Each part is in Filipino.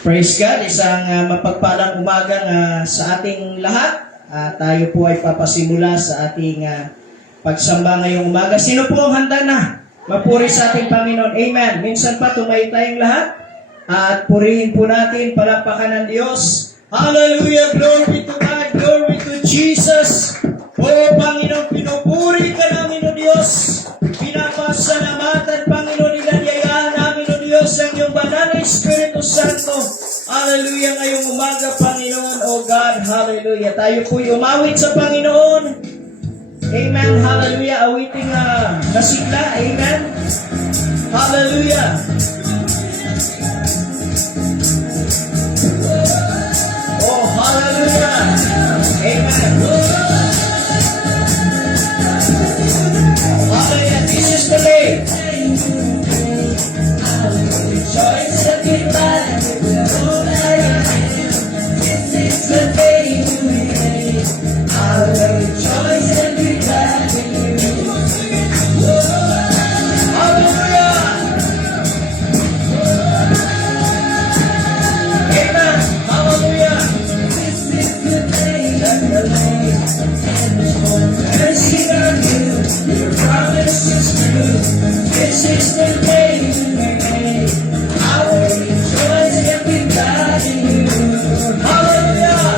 Praise God, isang mapagpalang umaga sa ating lahat. Tayo po ay papasimula sa ating pagsamba ngayong umaga. Sino po ang handa na mapuri sa ating Panginoon? Amen. Minsan pa tumayo tayong lahat at purihin po natin, palakpakan ng Diyos. Hallelujah, glory to God, glory to Jesus. O Panginoon, pinupuri ka namin o Diyos. Pinapasalamatan, Panginoon, inanyayaan namin o Diyos ang iyong banal na Espiritu Santo. Hallelujah, ngayong umaga, Panginoon, O God, hallelujah. Tayo po'y umawit sa Panginoon. Amen, hallelujah. Awiting nasigla, amen. Hallelujah. Oh, hallelujah. Amen. Hallelujah, this is the day. Rejoice and be glad. This is the day you made. I will rejoice and be glad in you. Hallelujah. Amen. Hallelujah. This is the day that you made. And the mercy on you. Your promise is true. This is the day you made. I will rejoice and be glad in you. Hallelujah.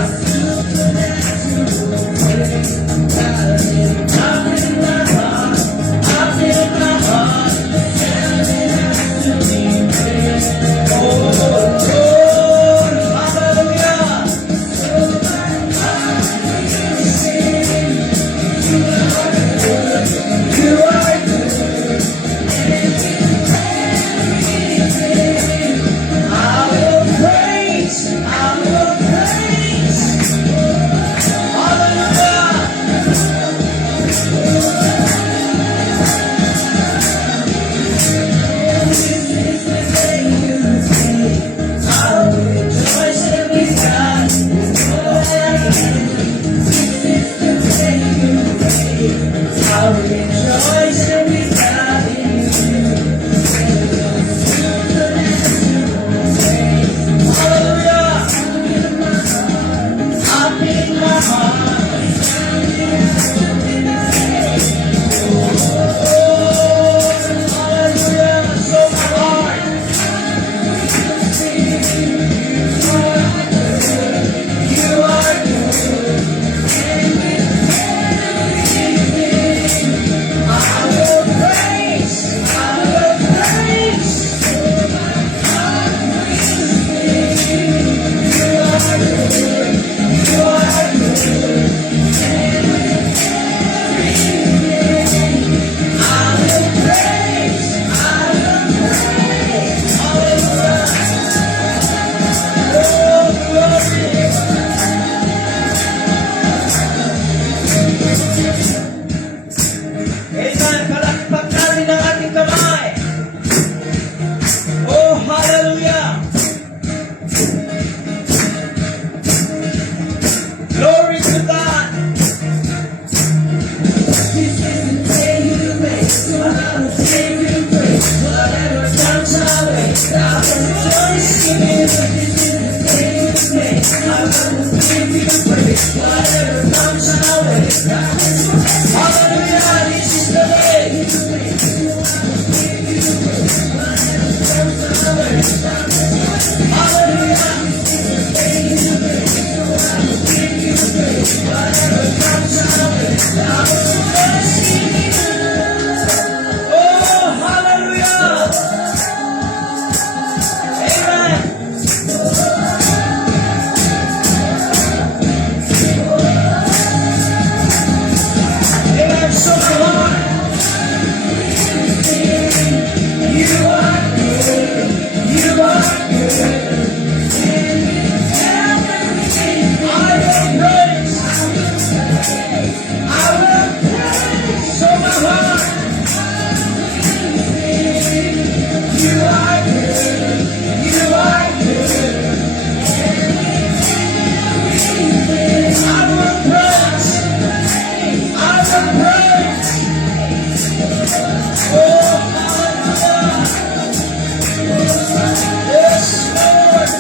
Yes, Lord.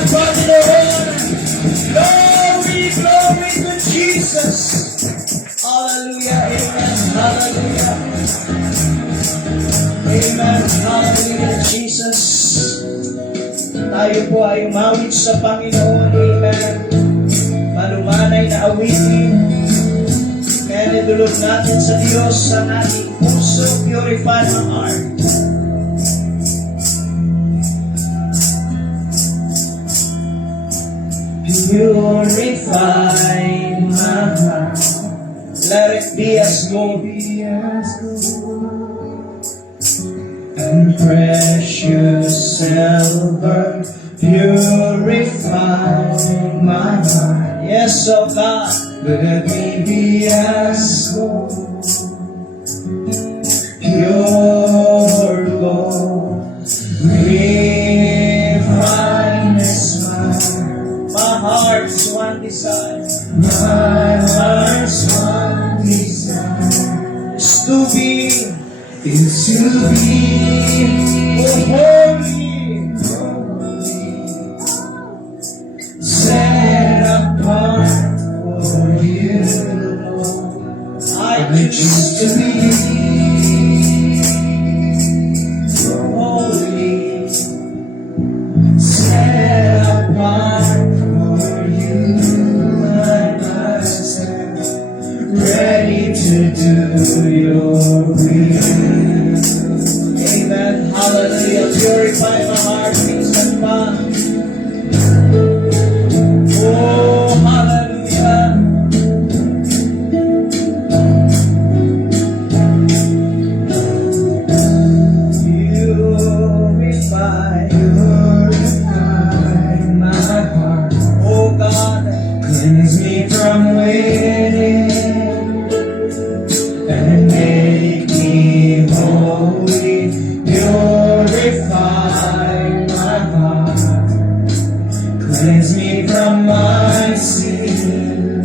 ng Panginoon. Glory, glory to Jesus. Hallelujah, amen, hallelujah. Amen, hallelujah, Jesus. Tayo po ay umawit sa Panginoon, amen. Malumanay na awitin. Kaya nidulog natin sa Diyos ang ating puso, purify my heart. Purify my heart. Let it be as gold and precious silver. Purify my heart. Yes, oh God. Let me be as gold, pure gold, refined as my heart's one desire. My heart's one desire is to be holy, set apart for you. I choose to be holy, set apart for you, my Master, ready to do your will. Amen. Hallelujah. Purify my heart, minsan pa. Oh, hallelujah. Purify my heart. Oh God, cleanse me from within and make me holy. Purify my heart. Cleanse me from my sin.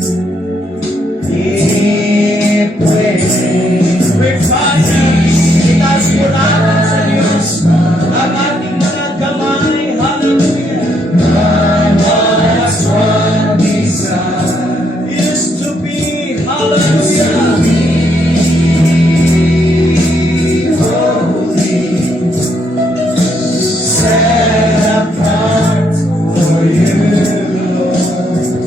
Deep within. Refine us. Itaas mo natin sa Diyos ang ating mga kamay. Hallelujah. My heart's one desire is to be, hallelujah, holy, set apart for you, Lord.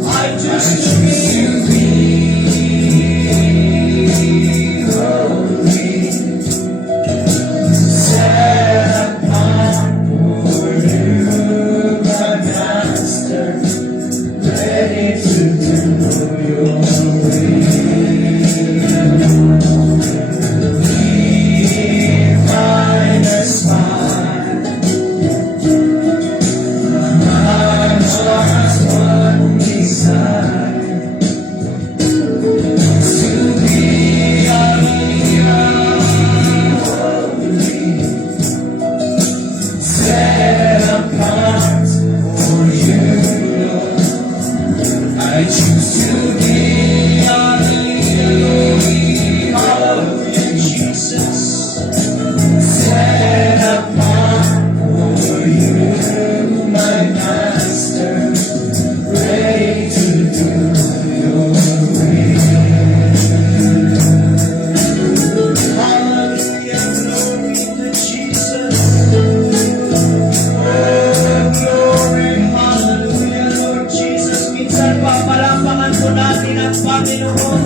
I choose to be holy, set apart for you, my Master, ready to do your will. Refine us, my heart's one desire to be holy, set apart for you, Lord. I choose to be holy, hallelujah, Jesus. Set apart for you, my Master, ready to do your will. Hallelujah, glory to Jesus. Oh, glory, hallelujah, Lord Jesus. Minsan pa, palampakan po natin ang Panginoon.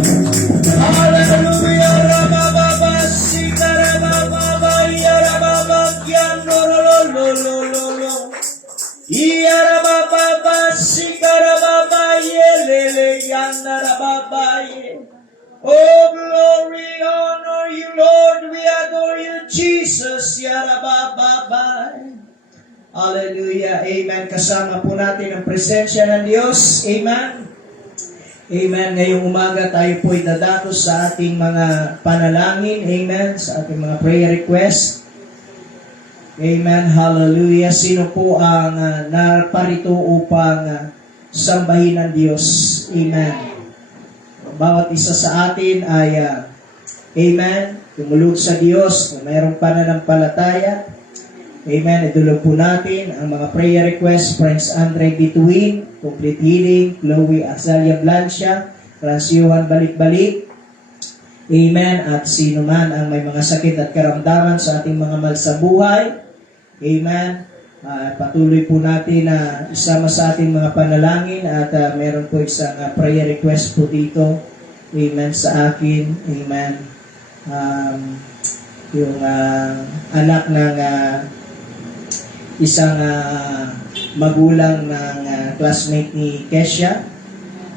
Hallelujah, rabababasi, karabababaya, rababagyan, lolololololo. Iyarabababasi, karababaye, leleyan, narababaye. Oh, glory, honor you, Lord. We adore you, Jesus. Yarabababay. Hallelujah. Amen. Kasama po natin ang presensya ng Diyos. Amen. Amen. Ngayong umaga tayo po idadatos sa ating mga panalangin. Amen. Sa ating mga prayer request. Amen. Hallelujah. Sino po ang naparito upang sambahin ng Diyos? Amen. Bawat isa sa atin ay amen, tumulog sa Diyos, kung mayroong pananampalataya, Amen. Idulog po natin ang mga prayer requests. Friends Andre Bituin, Complete Healing, Chloe Azalia Blancia, Franz-Johan Balik-Balik. Amen. At sino man ang may mga sakit at karamdaman sa ating mga mahal sa buhay. Amen. Patuloy po natin na isama sa ating mga panalangin at meron po isang prayer request po dito. Amen sa akin. Amen. Yung anak ng isang magulang ng classmate ni Kesha.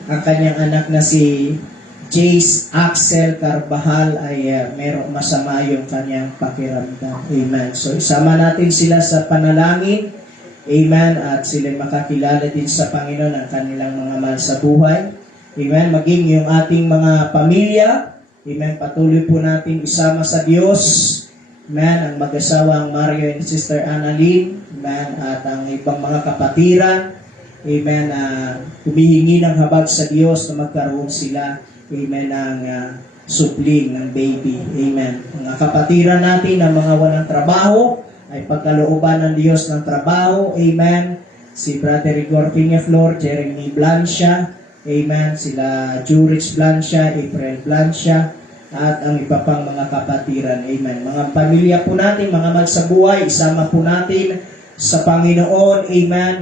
Ang kanyang anak na si Jace Axel Carbajal ay merong masama yung kanyang pakiramdam. Amen. So isama natin sila sa panalangin. Amen. At sila makakilala din sa Panginoon ang kanilang mga mahal sa buhay. Amen. Maging yung ating mga pamilya. Amen. Patuloy po natin isama sa Diyos. Amen. Ang mag-asawang Mario and Sister Annalyn. Amen. At ang ibang mga kapatiran. Amen. Humihingi ng habag sa Diyos na magkaroon sila. Amen. Ang supling ng baby. Amen. Mga kapatiran natin na mga walang trabaho ay pagkalooban ng Diyos ng trabaho. Amen. Si Brother Igor Peñaflor, Jeremy Blancia. Amen. Sila Jurich Blancia, April Blancia. At ang iba pang mga kapatiran. Amen. Mga pamilya po natin, mga magsabuhay, isama po natin sa Panginoon. Amen.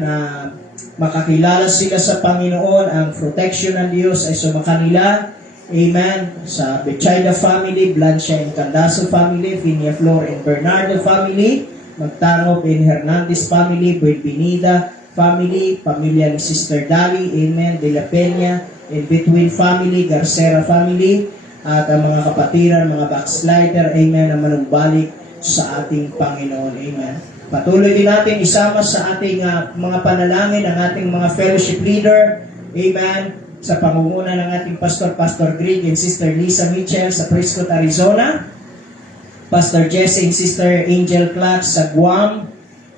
Makakilala sila sa Panginoon. Ang protection ng Diyos ay sumakanila. Amen. Sa Bechaida family, Blancia and Candazo family, Vinia Flor and Bernardo family, Magtangob and Hernandez family, Buenvenida family, pamilya ni Sister Dali, Amen, De La Peña, and Between family, Garcera family, at ang mga kapatiran, mga backslider, Amen, na manumbalik sa ating Panginoon. Amen. Patuloy din natin isama sa ating mga panalangin, ang ating mga fellowship leader, Amen, sa pangunguna ng ating Pastor Greg and Sister Lisa Mitchell sa Prescott, Arizona, Pastor Jesse and Sister Angel Clark sa Guam,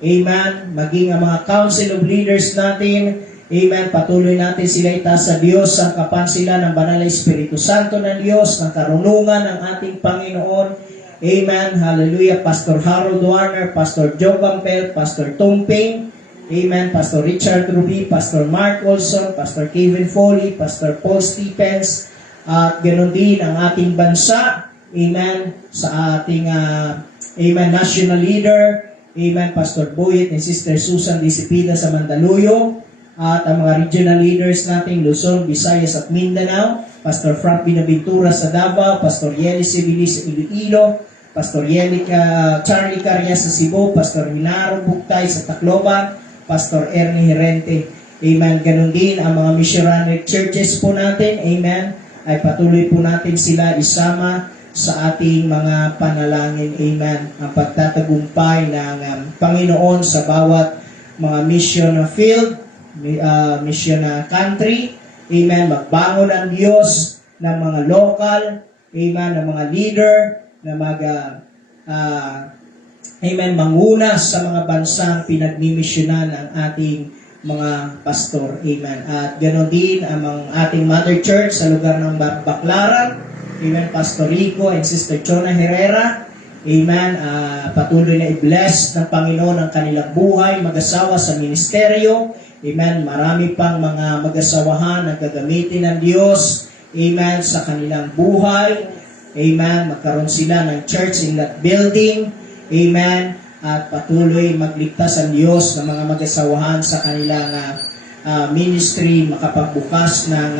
Amen, maging ang mga council of leaders natin, Amen, patuloy natin sila itaas sa Diyos, sangkapan sila ng banal na Espiritu Santo ng Diyos, ng karunungan ng ating Panginoon. Amen, hallelujah. Pastor Harold Warner, Pastor Joe Bampel, Pastor Tom Payne, Amen, Pastor Richard Ruby, Pastor Mark Olson, Pastor Kevin Foley, Pastor Paul Stephens, at ganoon din ang ating bansa, Amen, sa ating Amen, national leader, Amen, Pastor Boyet and Sister Susan Disipida sa Mandaluyong, at ang mga regional leaders nating Luzon, Visayas at Mindanao, Pastor Frank Binaventura sa Davao, Pastor Yeli Sibilis sa Iloilo, Pastor Charlie Carias sa Cebu, Pastor Milaro Buktay sa Tacloban, Pastor Ernie Herente. Amen. Ganon din ang mga missionary churches po natin. Amen. Ay patuloy po natin sila isama sa ating mga panalangin. Amen. Ang pagtatagumpay ng Panginoon sa bawat mga mission field, mission country. Amen. Magbangon ang Diyos ng mga local, amen, ng mga leader na amen, manguna sa mga bansang pinagmimisyonan ng ating mga pastor. Amen. At ganoon din ang ating Mother Church sa lugar ng Baclaran. Amen. Pastor Rico and Sister Chona Herrera. Amen. Patuloy na i-bless ng Panginoon ang kanilang buhay, mag-asawa sa ministeryo. Amen. Marami pang mga mag-asawahan na gagamitin ng Diyos. Amen. Sa kanilang buhay. Amen. Magkaroon sila ng church in that building. Amen. At patuloy magligtas ang Diyos ng mga mag-asawahan sa kanilang ministry, makapagbukas ng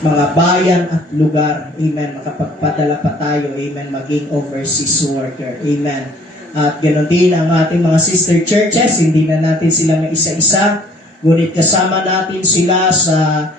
mga bayan at lugar. Amen. Makapagpadala pa tayo. Amen. Maging overseas worker. Amen. At ganoon din ang ating mga sister churches. Hindi na natin sila may isa-isa. Ngunit kasama natin sila sa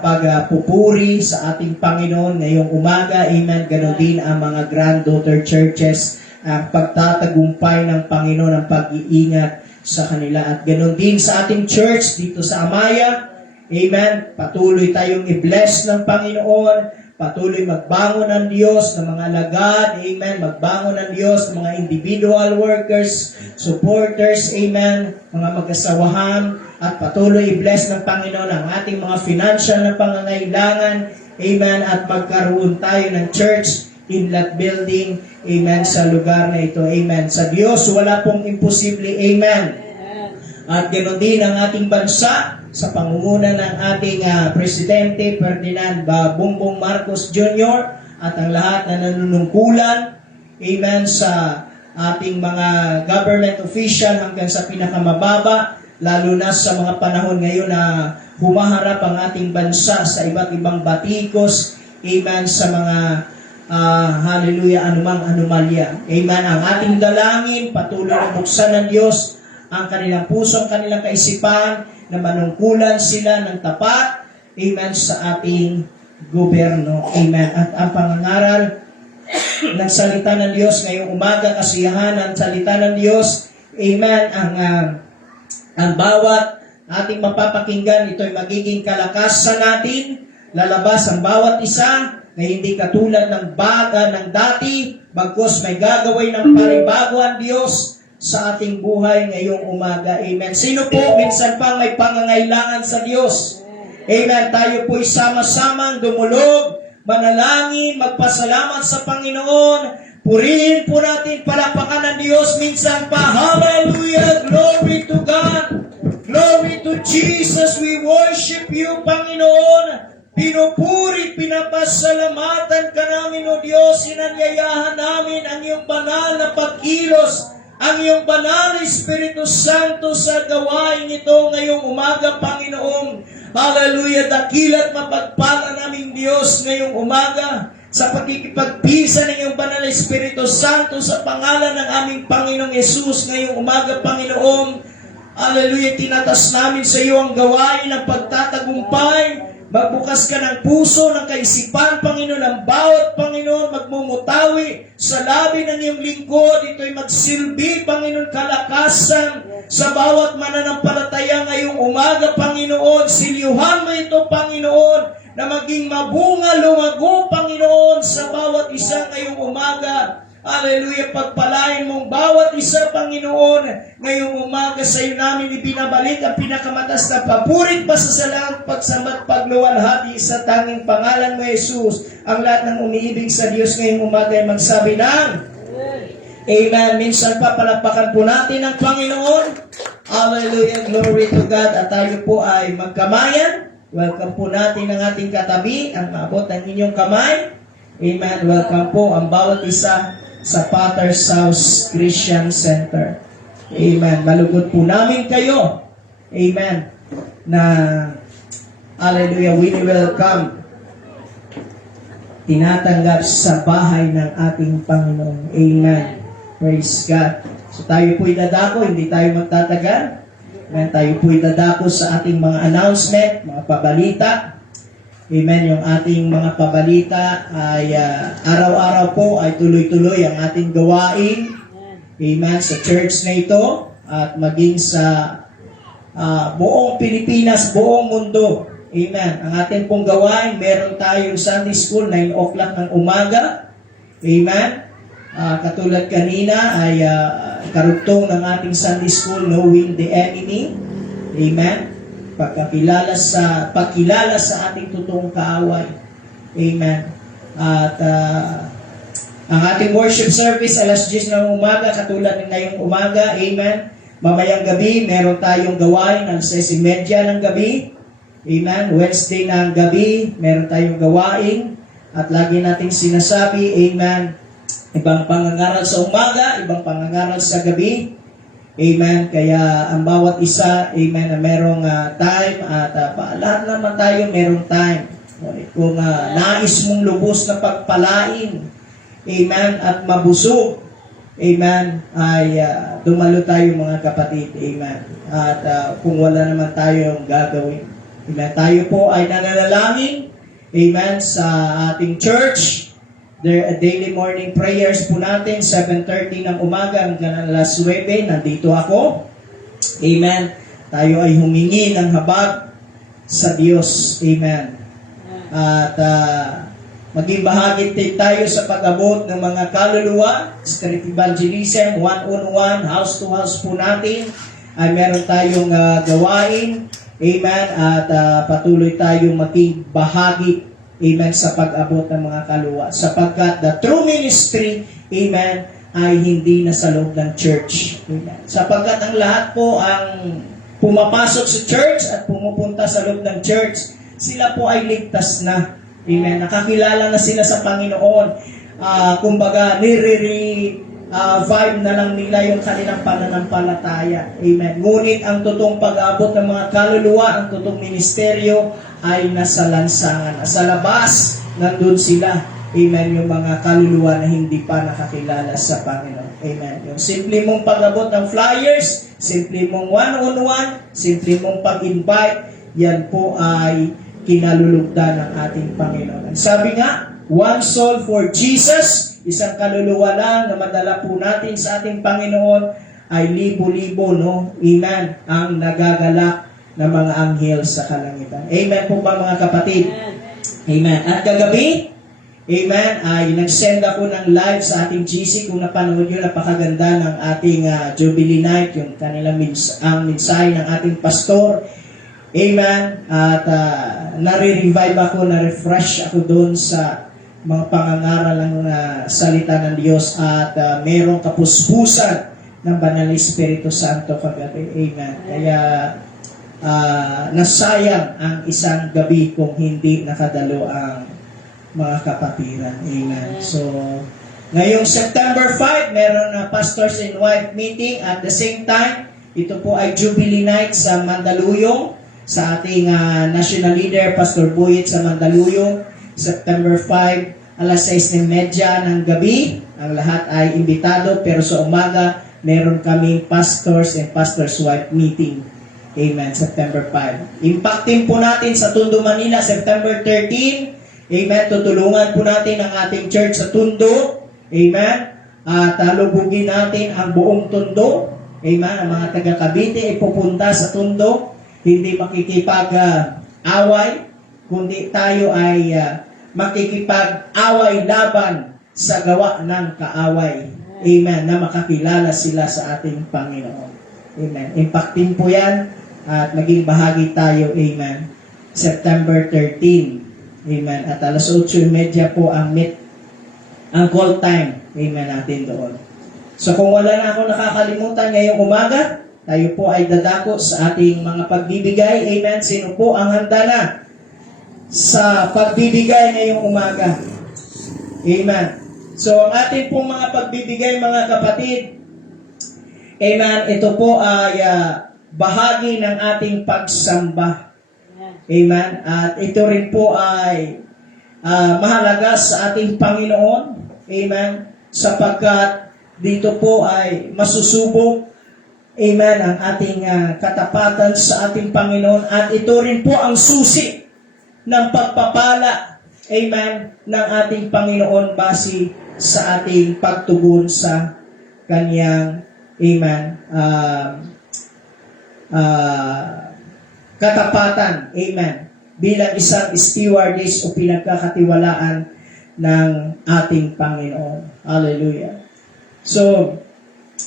pagpupuri sa ating Panginoon ngayong umaga. Amen. Ganoon din ang mga granddaughter churches, ang pagtatagumpay ng Panginoon, ang pag-iingat sa kanila. At ganoon din sa ating church dito sa Amaya. Amen. Patuloy tayong i-bless ng Panginoon. Patuloy magbangon ng Diyos ng mga alagad. Amen. Magbangon ng Diyos ng mga individual workers, supporters. Amen. Mga mag-asawahan. At patuloy i-bless ng Panginoon ang ating mga financial na pangangailangan. Amen. At magkaroon tayo ng church Inlet Building. Amen. Sa lugar na ito. Amen. Sa Diyos, wala pong imposible. Amen. At ganoon din ang ating bansa sa pangunguna ng ating Presidente Ferdinand Bongbong Marcos Jr. at ang lahat na nanunungkulan. Amen. Sa ating mga government official hanggang sa pinakamababa, lalo na sa mga panahon ngayon na humaharap ang ating bansa sa iba't ibang batikos. Amen. Sa mga hallelujah, anumang anomalya. Amen. Ang ating dalangin, patuloy na buksan ng Diyos ang kanilang puso, ang kanilang kaisipan, na manungkulan sila ng tapat. Amen. Sa ating gobyerno. Amen. At ang pangangaral ng salita ng Diyos ngayong umaga, kasiyahan ng salita ng Diyos. Amen. Ang bawat ating mapapakinggan, ito'y magiging kalakasan natin. Lalabas ang bawat isa na hindi katulad ng dati, bagkus may gagawin ng paribago ang Diyos sa ating buhay ngayong umaga. Amen. Sino po minsan pa may pangangailangan sa Diyos? Amen. Tayo po'y sama-samang dumulog, manalangin, magpasalamat sa Panginoon. Purihin po natin, palakpakan ng Diyos minsan pa. Hallelujah! Glory to God! Glory to Jesus! We worship you, Panginoon! Pinupuri, pinapasalamatan ka namin, O Diyos. Sinanyayahan namin ang iyong banal na pagkilos, ang iyong banal na Espiritu Santo sa gawain ito ngayong umaga, Panginoon. Hallelujah! Dakila't mapagpala namin Diyos ngayong umaga sa pagkikipagpisa ng iyong banal na Espiritu Santo sa pangalan ng aming Panginoong Yesus ngayong umaga, Panginoon. Hallelujah! Tinatas namin sa iyo ang gawain ng pagtatagumpay. Magbukas ka ng puso, ng kaisipan, Panginoon, ng bawat, Panginoon, magmumutawi sa labi ng iyong lingkod. Ito'y magsilbi, Panginoon, kalakasan sa bawat mananampalataya ngayong umaga, Panginoon. Silyuhan mo ito, Panginoon, na maging mabunga, lumago, Panginoon, sa bawat isa ngayong umaga. Hallelujah, pagpalain mong bawat isa, Panginoon. Ngayong umaga sa iyo namin ibinabalik ang pinakamatas na papurit, pasasalamat, pagsambat, pagluwalhati sa tanging pangalan mo, Jesus. Ang lahat ng umiibig sa Diyos ngayong umaga ay magsabi ng Amen. Minsan pa palakpakan po natin ang Panginoon. Hallelujah, glory to God. At tayo po ay magkamayan. Welcome po natin ang ating katabi, ang maabot ng inyong kamay. Amen. Welcome po ang bawat isa sa Potter's House Christian Center. Amen. Malugod po namin kayo. Amen. Na, hallelujah, we welcome. Tinatanggap sa bahay ng ating Panginoon. Amen. Praise God. So tayo po'y dadako, hindi tayo magtatagal. Amen. Tayo po'y dadako sa ating mga announcement, mga pabalita. Amen. Yung ating mga pabalita ay araw-araw po ay tuloy-tuloy ang ating gawain. Amen. Sa church na ito at maging sa buong Pilipinas, buong mundo. Amen. Ang ating pong gawain, meron tayong Sunday School, 9 o'clock ng umaga. Amen. Katulad kanina ay karugtong ng ating Sunday School, Knowing the Enemy. Amen. Pagkakilala sa ating totoong kaaway. Amen. At ang ating worship service alas 10 ng umaga, katulad ng ngayong umaga. Amen. Mamayang gabi, meron tayong gawain alas 6:30 ng gabi. Amen. Wednesday ng gabi, meron tayong gawain. At lagi nating sinasabi, Amen, ibang pangangaral sa umaga, ibang pangangaral sa gabi. Amen. Kaya ang bawat isa, amen, na merong time at lahat naman tayo merong time. Kung nais mong lubos na pagpalain, amen, at mabusog, amen, ay dumalo tayo mga kapatid, amen. At kung wala naman tayong gagawin, amen, tayo po ay nananalangin, amen, sa ating church. Daily morning prayers po natin, 7:30 ng umaga hanggang alas 9, nandito ako. Amen. Tayo ay humingi ng habag sa Diyos. Amen. At maging bahagi din tayo sa pag-abot ng mga kaluluwa, street evangelism, one-on-one, house-to-house po natin, ay meron tayong gawain. Amen. At patuloy tayong maging bahagi amen, sa pag-abot ng mga kaluluwa. Sapagkat the true ministry, amen, ay hindi na sa loob ng church. Amen. Sapagkat ang lahat po ang pumapasok sa church at pumupunta sa loob ng church, sila po ay ligtas na. Amen. Nakakilala na sila sa Panginoon. Kumbaga, vibe na lang nila yung kanilang pananampalataya. Amen. Ngunit ang totoong pag-abot ng mga kaluluwa, ang totoong ministeryo ay nasa lansangan. Sa labas, nandun sila. Amen. Yung mga kaluluwa na hindi pa nakakilala sa Panginoon. Amen. Yung simple mong pag-abot ng flyers, simple mong one-on-one, simple mong pag-invite, yan po ay kinalulugdan ng ating Panginoon. Sabi nga, one soul for Jesus, isang kaluluwa lang na madala po natin sa ating Panginoon ay libo-libo, no? Amen. Ang nagagalak na mga anghel sa kalangitan. Amen po ba mga kapatid? Amen. At kagabi, amen, ay nag-send ako ng live sa ating GC. Kung napanood nyo, napakaganda ng ating Jubilee Night, yung kanilang ang mensahe ng ating pastor. Amen. At nare-revive ako, na-refresh ako doon sa mga pangangaral ng salita ng Diyos at merong kapuspusan ng Banal Espiritu Santo kagabi. Amen. Kaya nasayang ang isang gabi kung hindi nakadalo ang mga kapatiran. Amen. So, ngayong September 5, meron na Pastors and Wife meeting. At the same time, ito po ay Jubilee Night sa Mandaluyong sa ating national leader, Pastor Buyit sa Mandaluyong. September 5, alas 6:30 ng gabi. Ang lahat ay imbitado, pero sa umaga, meron kaming Pastors and Pastors Wife meeting. Amen. September 5. Impacting po natin sa Tondo, Manila, September 13. Amen. Tutulungan po natin ang ating church sa Tondo. Amen. At lubugin natin ang buong Tondo. Amen. Ang mga taga Cavite ay pupunta sa Tondo. Hindi makikipag-away, kundi tayo ay makikipag-away laban sa gawa ng kaaway. Amen. Na makakilala sila sa ating Panginoon. Amen. Impacting po yan at maging bahagi tayo. Amen. September 13. Amen. At alas 8:30 po ang call time. Amen natin doon. So kung wala na ako nakakalimutan ngayong umaga, tayo po ay dadako sa ating mga pagbibigay. Amen. Sino po ang handa na sa pagbibigay ngayong umaga? Amen. So ang ating pong mga pagbibigay, mga kapatid, amen, ito po ay bahagi ng ating pagsamba. Amen. At ito rin po ay mahalaga sa ating Panginoon. Amen. Sapagkat dito po ay masusubok, amen, ang ating katapatan sa ating Panginoon. At ito rin po ang susi ng pagpapala, amen, ng ating Panginoon base sa ating pagtugon sa kanyang, amen, katapatan, amen, bilang isang stewardess o pinagkakatiwalaan ng ating Panginoon. Hallelujah. So,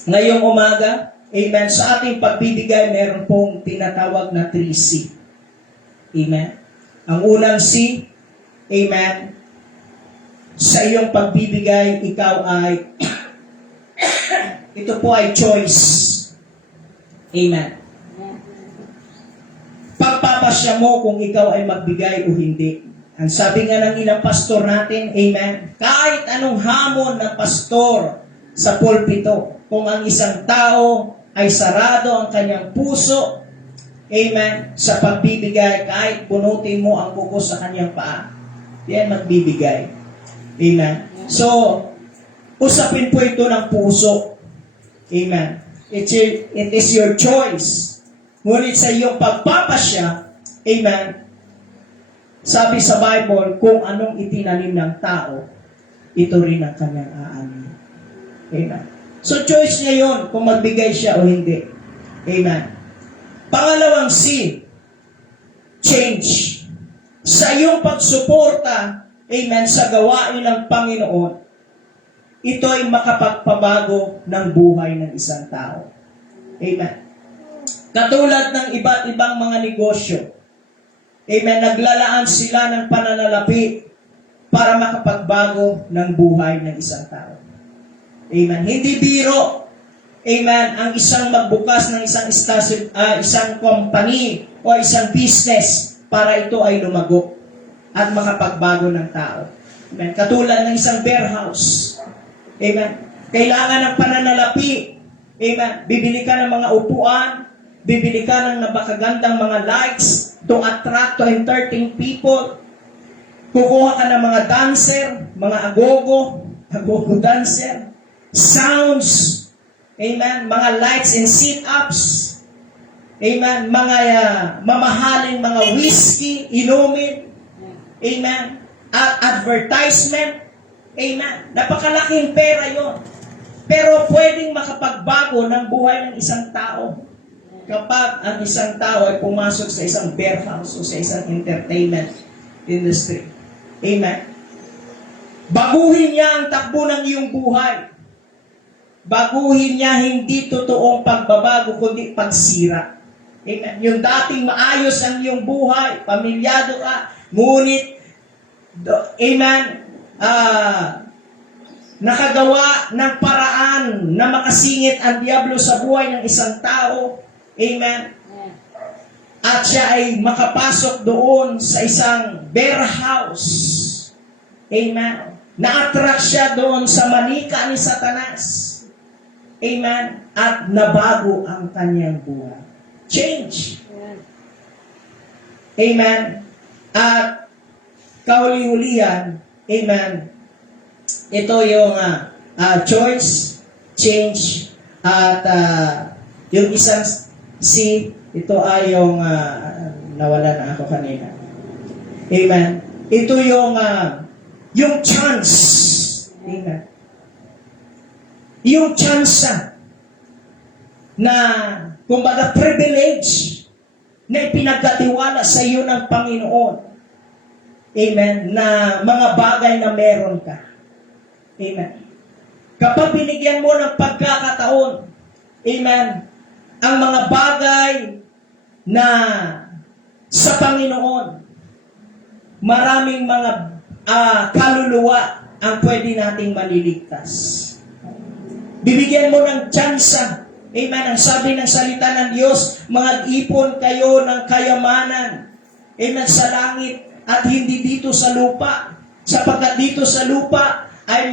ngayong umaga, amen, sa ating pagbibigay, meron pong tinatawag na 3C. Amen. Ang unang C, amen, sa iyong pagbibigay, ikaw ay, ito po ay choice. Amen. Pagpapasya mo kung ikaw ay magbigay o hindi. Ang sabi nga ng ilang pastor natin, amen, kahit anong hamon ng pastor sa pulpito, kung ang isang tao ay sarado ang kanyang puso, amen, sa pagbibigay, kahit bunutin mo ang kuko sa kanyang paa, yan magbibigay. Amen. So, usapin po ito ng puso. Amen. It is your choice. Ngunit sa iyong pagpapasya, amen, sabi sa Bible, kung anong itinanim ng tao, ito rin ang kanyang aanin. Amen. So, choice niya yun kung magbigay siya o hindi. Amen. Pangalawang C, change. Sa iyong pagsuporta, amen, sa gawain ng Panginoon, ito ay makapagpabago ng buhay ng isang tao. Amen. Katulad ng iba't ibang mga negosyo. Amen. Naglalaan sila ng pananalapi para makapagbago ng buhay ng isang tao. Amen. Hindi biro. Amen. Ang isang magbukas ng isang company o isang business para ito ay lumago at makapagbago ng tao. Amen. Katulad ng isang warehouse. Amen. Kailangan ng pananalapi. Amen. Bibili ka ng mga upuan, bibili ka ng napakagandang mga lights to attract, to entertain people. Kukuha ka ng mga dancer, mga agogo dancer, sounds, amen, mga lights and sit-ups, amen, mga mamahaling mga whiskey, inumin, amen, at advertisement, amen. Napakalaking pera yon. Pero pwedeng makapagbago ng buhay ng isang tao kapag ang isang tao ay pumasok sa isang warehouse o sa isang entertainment industry. Amen. Baguhin niya ang takbo ng iyong buhay. Baguhin niya hindi totoong pagbabago, kundi pagsira. Amen. Yung dating maayos ang iyong buhay, pamilyado ka, ngunit, amen, nakagawa ng paraan na makasingit ang diablo sa buhay ng isang tao. Amen. At siya ay makapasok doon sa isang warehouse. Amen. Na-attract siya doon sa manika ni Satanas. Amen. At nabago ang kanyang buhay. Change. Amen. At kahuli-hulihan, amen, ito yung choice, change, at yung isang C, ito ay yung nawala na ako kanina. Amen. Ito yung chance. Amen. Yung chance na, kumbaga, privilege na ipinagkatiwala sa iyo ng Panginoon. Amen. Na mga bagay na meron ka. Amen. Kapag binigyan mo ng pagkakataon, amen, ang mga bagay na sa Panginoon, maraming mga kaluluwa ang pwede nating maliligtas. Bibigyan mo ng tsansa. Amen. Ang sabi ng salita ng Diyos, mag-ipon kayo ng kayamanan. Amen. Sa langit at hindi dito sa lupa. Sapagkat dito sa lupa ay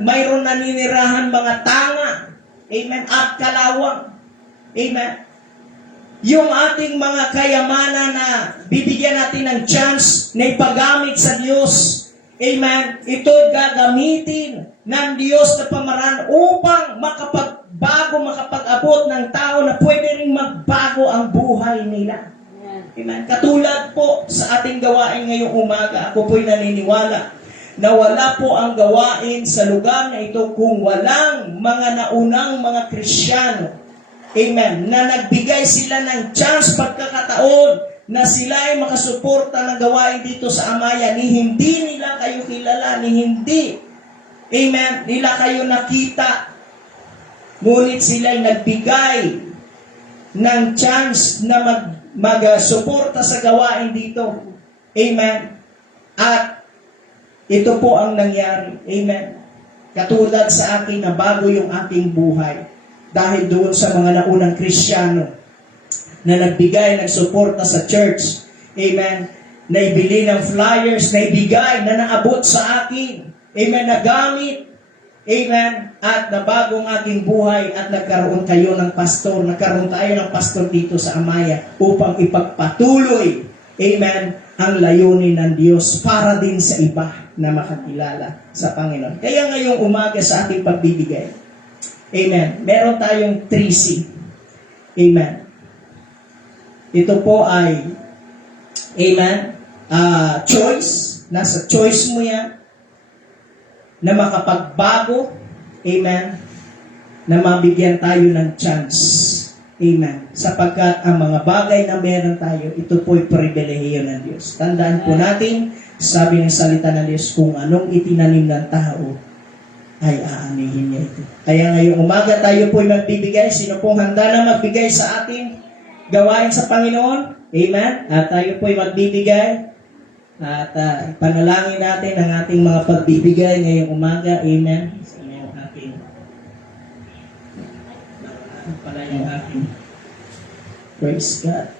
mayroon naninirahan mga tanga. Amen. At kalawang. Amen. Yung ating mga kayamanan na bibigyan natin ng chance na ipagamit sa Diyos. Amen. Ito'y gagamitin ng Diyos na pamaraan upang makapag-abot ng tao na pwede rin magbago ang buhay nila. Amen. Katulad po sa ating gawain ngayong umaga, ako po'y naniniwala na wala po ang gawain sa lugar na ito kung walang mga naunang mga Kristiyano. Amen. Na nagbigay sila ng chance, pagkakataon, na sila ay makasuporta ng gawain dito sa Amaya, ni hindi nila kayo kilala, ni hindi, amen, nila kayo nakita. Ngunit sila ay nagbigay ng chance na mag-suporta sa gawain dito. Amen. At ito po ang nangyari. Amen. Katulad sa akin na bago yung aking buhay. Dahil doon sa mga naunang Kristiyano na nagbigay, nagsuporta sa church. Amen. Naibili ng flyers, naibigay, na naabot sa akin. Amen. Nagamit. Amen. At nabago ang aking buhay at nagkaroon kayo ng pastor. Nagkaroon tayo ng pastor dito sa Amaya upang ipagpatuloy, amen, ang layunin ng Diyos para din sa iba na makakilala sa Panginoon. Kaya ngayong umaga sa ating pagbibigay, amen, meron tayong 3C. Amen. Ito po ay, amen, choice. Nasa choice mo yan na makapagbago, amen, na mabigyan tayo ng chance. Amen. Sapagkat ang mga bagay na meron tayo, ito po'y pribilehiyo ng Diyos. Tandaan po natin, sabi ng salita ng Diyos, kung anong itinanim ng tao, ay aanihin niya ito. Kaya ngayong umaga tayo po'y magbibigay. Sino pong handa na magbigay sa ating gawain sa Panginoon? Amen? At tayo po'y magbibigay. At panalangin natin ang ating mga pagbibigay ngayong umaga. Amen? Sa yung ating pala yung ating praise God.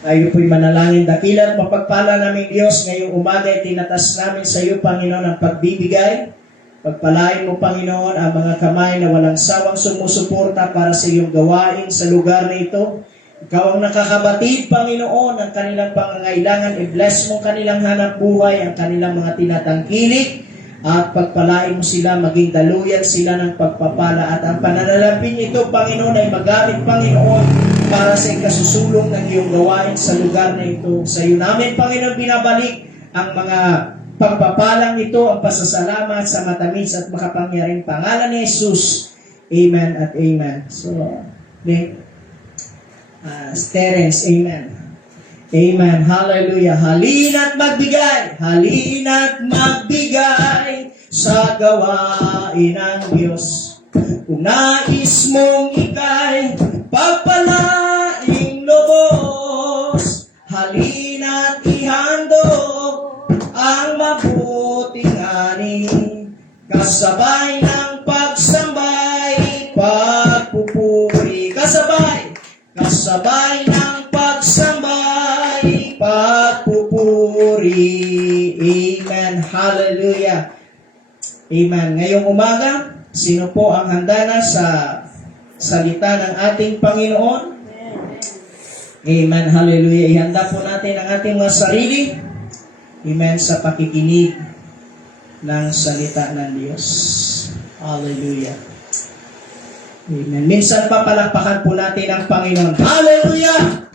Tayo po'y manalangin. Dakila at mapagpala namin Diyos ngayong umaga ay tinatas namin sa iyo, Panginoon, ang pagbibigay. Pagpalain mo, Panginoon, ang mga kamay na walang sawang sumusuporta para sa iyong gawain sa lugar na ito. Ikaw ang nakakabatid, Panginoon, ang kanilang pangangailangan. I-bless mo kanilang hanap buhay, ang kanilang mga tinatangkilik. At pagpalain mo sila, maging daluyan sila ng pagpapala. At ang pananalambing ito, Panginoon, ay magamit, Panginoon, para sa ikasusulong ng iyong gawain sa lugar na ito. Sa iyo namin, Panginoon, binabalik ang mga pagpapalang ito, ang pasasalamat sa matamis at makapangyaring pangalan ni Jesus. Amen at amen. So, Terence, amen. Amen. Hallelujah. Halina't magbigay. Halina't magbigay sa gawain ng Diyos. Kung nais mong ikay pagpalaing lubos, halina't ihandog ang mabuting ani, kasabay ng pagsambay, pagpupuri. Kasabay ng pagsambay, pagpupuri. Amen. Hallelujah. Amen. Ngayong umaga, sino po ang handa na sa salita ng ating Panginoon? Amen. Hallelujah. Ihanda po natin ang ating mga sarili. Amen. Sa pakikinig ng salita ng Diyos. Hallelujah. Amen. Minsan pa palakpakan po natin ang Panginoon. Hallelujah!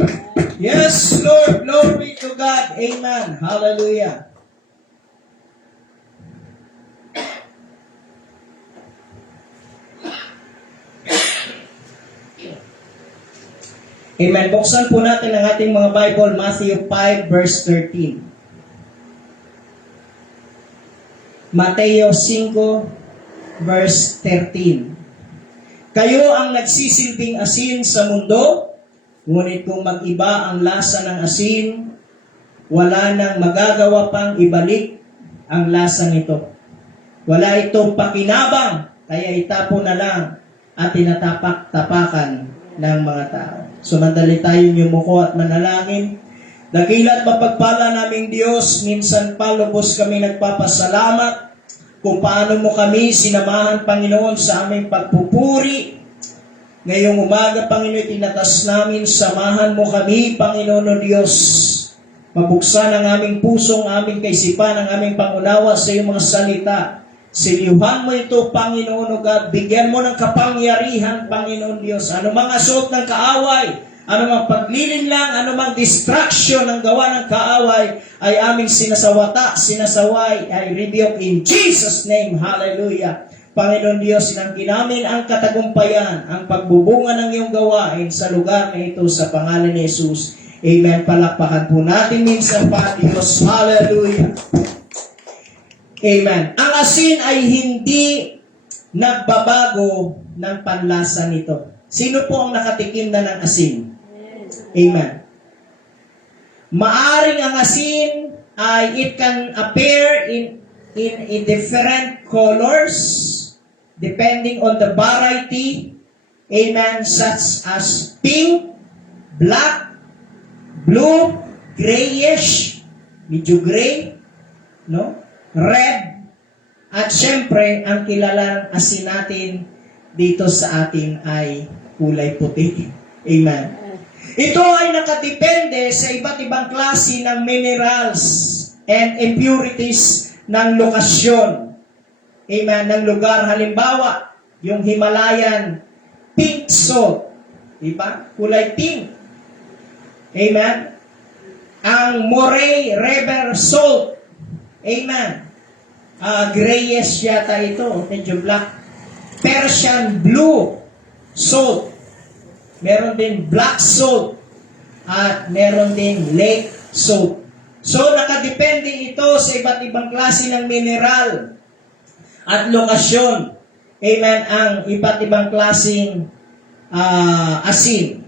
Yes, Lord. Glory to God. Amen. Hallelujah. Amen. Buksan po natin ang ating mga Bible, Matthew 5, verse 13. Mateo 5, verse 13. Kayo ang nagsisilbing asin sa mundo, ngunit kung mag-iba ang lasa ng asin, wala nang magagawa pang ibalik ang lasang ito. Wala itong pakinabang, kaya itapon na lang at tinatapak-tapakan ng mga tao. Sumandali tayong yumuko at manalangin. Dakila at mapagpala naming Diyos, minsan pa lubos kami nagpapasalamat kung paano mo kami sinamahan, Panginoon, sa aming pagpupuri. Ngayong umaga, Panginoon, tinatas namin, samahan mo kami, Panginoon o Diyos. Mabuksan ang aming pusong, aming kaisipan, ang aming pangunawa sa iyong mga salita. Silihan mo ito, Panginoon o God. Bigyan mo ng kapangyarihan, Panginoon Diyos. Anumang assault ng kaaway, anumang paglilinlang, anumang distraction ng gawa ng kaaway, ay aming sinasaway, ay rebuke in Jesus' name. Hallelujah. Panginoon Diyos, sinangkin namin ang katagumpayan, ang pagbubunga ng iyong gawain sa lugar na ito sa pangalan ni Jesus. Amen. Palakpakan po natin minsan pa, Diyos. Hallelujah. Amen. Ang asin ay hindi nagbabago ng panlasa nito. Sino po ang nakatikim na ng asin? Amen. Maaring ang asin ay it can appear in different colors depending on the variety. Amen. Such as pink, black, blue, grayish, medyo gray, no? Red, at syempre, ang kilalang asin natin dito sa atin ay kulay puti. Amen. Ito ay nakadepende sa iba't ibang klase ng minerals and impurities ng lokasyon. Amen. Ng lugar. Halimbawa, yung Himalayan pink salt. Diba? Kulay pink. Amen. Ang Moray River salt. Amen. Grayish yata ito, medyo black. Persian blue salt. Meron din black salt. At meron din lake salt. So, nakadepende ito sa iba't ibang klase ng mineral at lokasyon. Amen. Ang iba't ibang klaseng asin.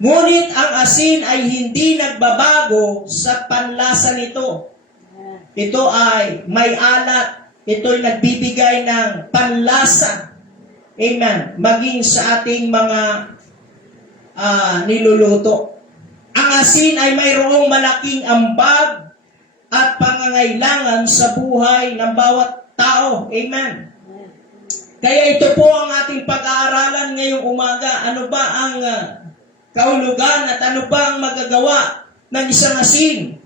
Ngunit ang asin ay hindi nagbabago sa panlasa nito. Ito ay may alat. Ito ay nagbibigay ng panlasa. Amen. Maging sa ating mga niluluto. Ang asin ay mayroong malaking ambag at pangangailangan sa buhay ng bawat tao. Amen. Kaya ito po ang ating pag-aaralan ngayong umaga. Ano ba ang kahulugan at ano ba ang magagawa ng isang asin?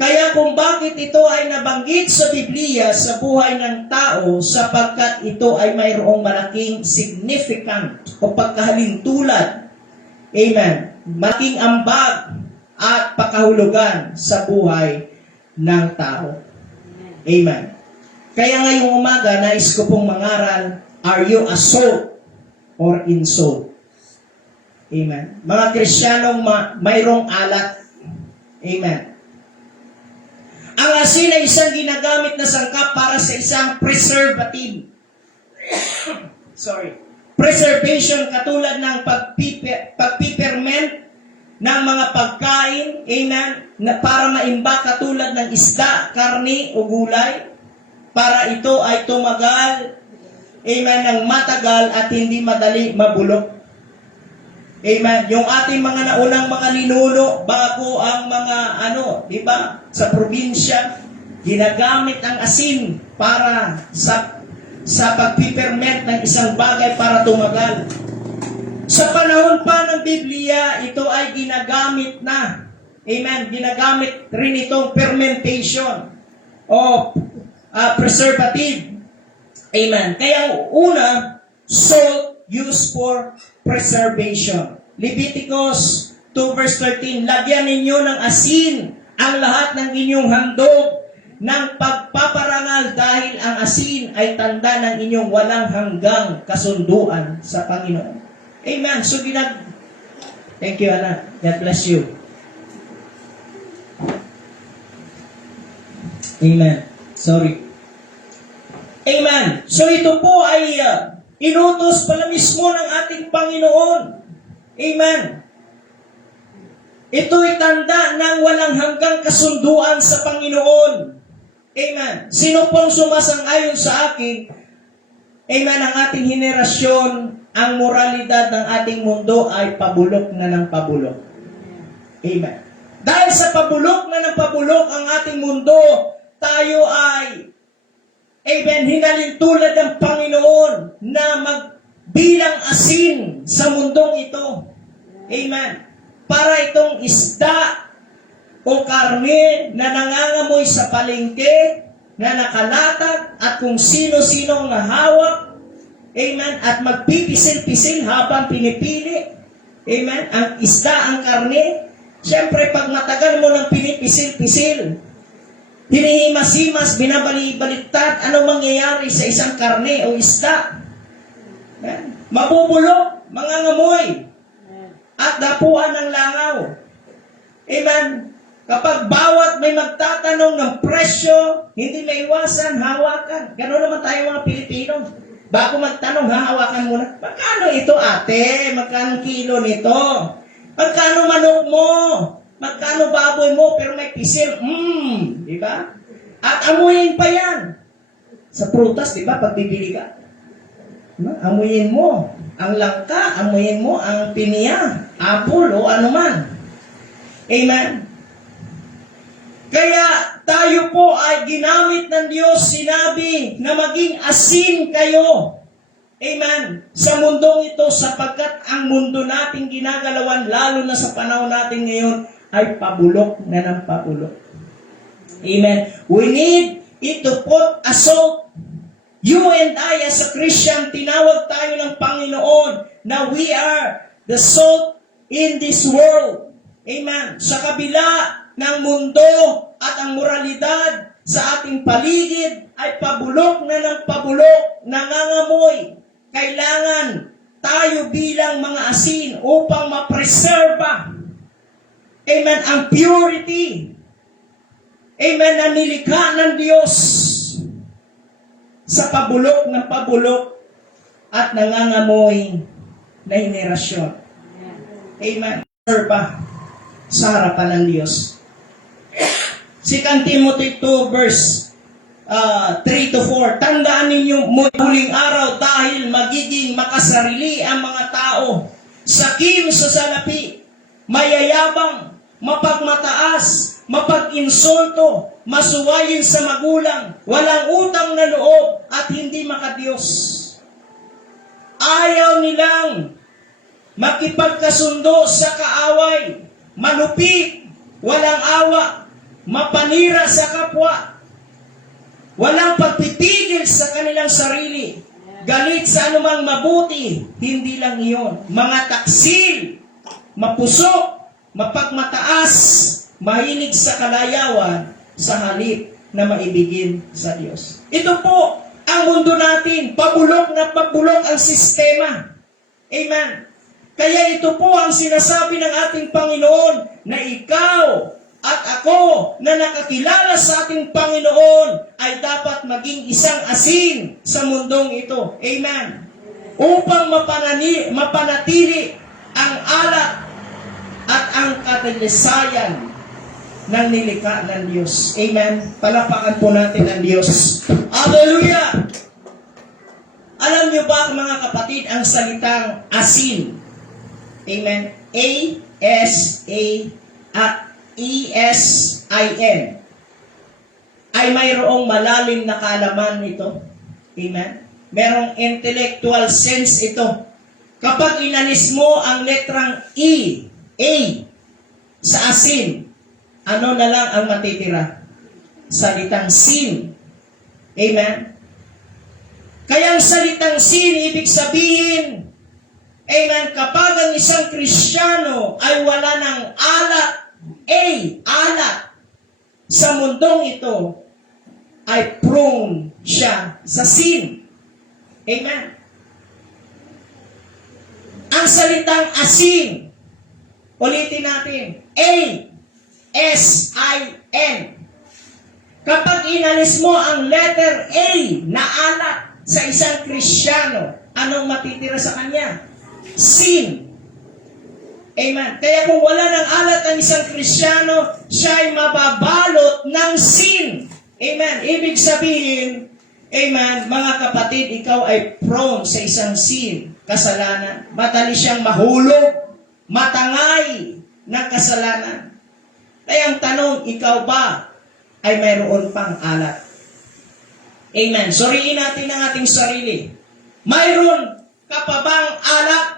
Kaya kung bakit ito ay nabanggit sa Biblia sa buhay ng tao, sapagkat ito ay mayroong malaking significant o pagkahalintulad. Amen. Malaking ambag at pakahulugan sa buhay ng tao. Amen. Kaya ngayong umaga, nais ko pong mangaral, are you a salt or in salt? Amen. Mga Kristiyanong mayroong alat. Amen. Ang asin ay isang ginagamit na sangkap para sa isang preservative. Preservation katulad ng pagpiperment ng mga pagkain, amen, na para maimba katulad ng isda, karni o gulay, para ito ay tumagal, amen, ng matagal at hindi madali mabulok. Amen. Yung ating mga naunang mga ninuno, bago ang mga di ba, sa probinsya, ginagamit ang asin para sa pagpiperment ng isang bagay para tumagal. Sa panahon pa ng Biblia, ito ay ginagamit na. Amen. Ginagamit rin itong fermentation o preservative. Amen. Kaya una, salt used for preservation. Leviticus 2 verse 13, lagyan ninyo ng asin ang lahat ng inyong handog ng pagpaparangal dahil ang asin ay tanda ng inyong walang hanggang kasunduan sa Panginoon. Amen. So, thank you, Ana. God bless you. Amen. Sorry. Amen. So, ito po ay inutos pala mismo ng ating Panginoon. Amen. Ito'y tanda ng walang hanggang kasunduan sa Panginoon. Amen. Sino pong sumasang-ayon sa akin, amen, ang ating henerasyon, ang moralidad ng ating mundo ay pabulok na ng pabulok. Amen. Dahil sa pabulok na ng pabulok ang ating mundo, tayo ay amen, hinalintulad ng Panginoon na magbilang asin sa mundong ito. Amen. Para itong isda o karne na nangangamoy sa palengke, na nakalatag at kung sino-sino ang hawak, amen, at magpipisil-pisil habang pinipili, amen, ang isda, ang karne. Siyempre, pag matagal mo ng pinipisil-pisil, hinihimas-himas, binabali-baliktad, anong mangyayari sa isang karne o isda? Mabubulok, mangangamoy, at dapuan ng langaw. Amen. Kapag bawat may magtatanong ng presyo, hindi maiwasan, hawakan. Gano'n naman tayo mga Pilipino. Bago magtanong, hahawakan muna. Magkano ito, ate? Magkano kilo nito? Magkano manok mo? Magkano baboy mo, pero may pisil. Di ba? At amuyin pa yan. Sa prutas, di ba, pag bibili ka. Amuyin mo ang langka, amuyin mo ang pinya, apple o anuman. Amen. Kaya tayo po ay ginamit ng Diyos, sinabi na maging asin kayo. Amen. Sa mundong ito, sapagkat ang mundo nating ginagalawan, lalo na sa panahon natin ngayon, ay pabulok na ng pabulok. Amen. We need it to put a salt. You and I as a Christian, tinawag tayo ng Panginoon na we are the salt in this world. Amen. Sa kabila ng mundo at ang moralidad sa ating paligid ay pabulok na ng pabulok, nangangamoy. Kailangan tayo bilang mga asin upang mapreserba. Amen. Ang purity. Amen. Na nilikha ng Diyos sa pabulok ng pabulok at nangangamoy na henerasyon. Amen. Pa sa harapan ng Diyos. 2 Timothy 2 verse 3 to 4. Tandaan ninyo muling araw dahil magiging makasarili ang mga tao, sakim sa salapi, mayayabang, mapagmataas, mapag-insulto, masuwayin sa magulang, walang utang na loob at hindi makadiyos. Ayaw nilang makipagkasundo sa kaaway, malupit, walang awa, mapanira sa kapwa, walang pagpipigil sa kanilang sarili, galit sa anumang mabuti, hindi lang iyon, mga taksil, mapusok, mapagmataas, mahilig sa kalayawan, sa halip na maibigin sa Diyos. Ito po ang mundo natin, pabulok na pabulok ang sistema. Amen. Kaya ito po ang sinasabi ng ating Panginoon na ikaw at ako na nakakilala sa ating Panginoon ay dapat maging isang asin sa mundong ito. Amen. Upang mapanatili ang alat at ang kadalisayan ng nilikha ng Diyos. Amen. Palapakan po natin ang Diyos. Hallelujah! Alam niyo ba mga kapatid ang salitang asin? Amen. A-S-A-E-S-I-N ay mayroong malalim na kaalaman nito. Amen. Merong intellectual sense ito. Kapag inalis mo ang letrang E, A, sa asin, ano na lang ang matitira? Salitang sin. Amen. Kaya ang salitang sin, ibig sabihin, amen, kapag ang isang Kristiyano ay wala ng alat, alat, sa mundong ito, ay prone siya sa sin. Amen. Ang salitang asin, ulitin natin, A-S-I-N. Kapag inalis mo ang letter A na alat sa isang Kristiyano, anong matitira sa kanya? Sin. Amen. Kaya kung wala ng alat ang isang Kristiyano, siya ay mababalot ng sin. Amen. Ibig sabihin, amen, mga kapatid, ikaw ay prone sa isang sin, kasalanan. Madali siyang mahulog, matangay ng kasalanan. Kaya ang tanong, ikaw ba ay mayroon pang alat? Amen. Suriin natin ang ating sarili. Mayroon ka pa bang alat?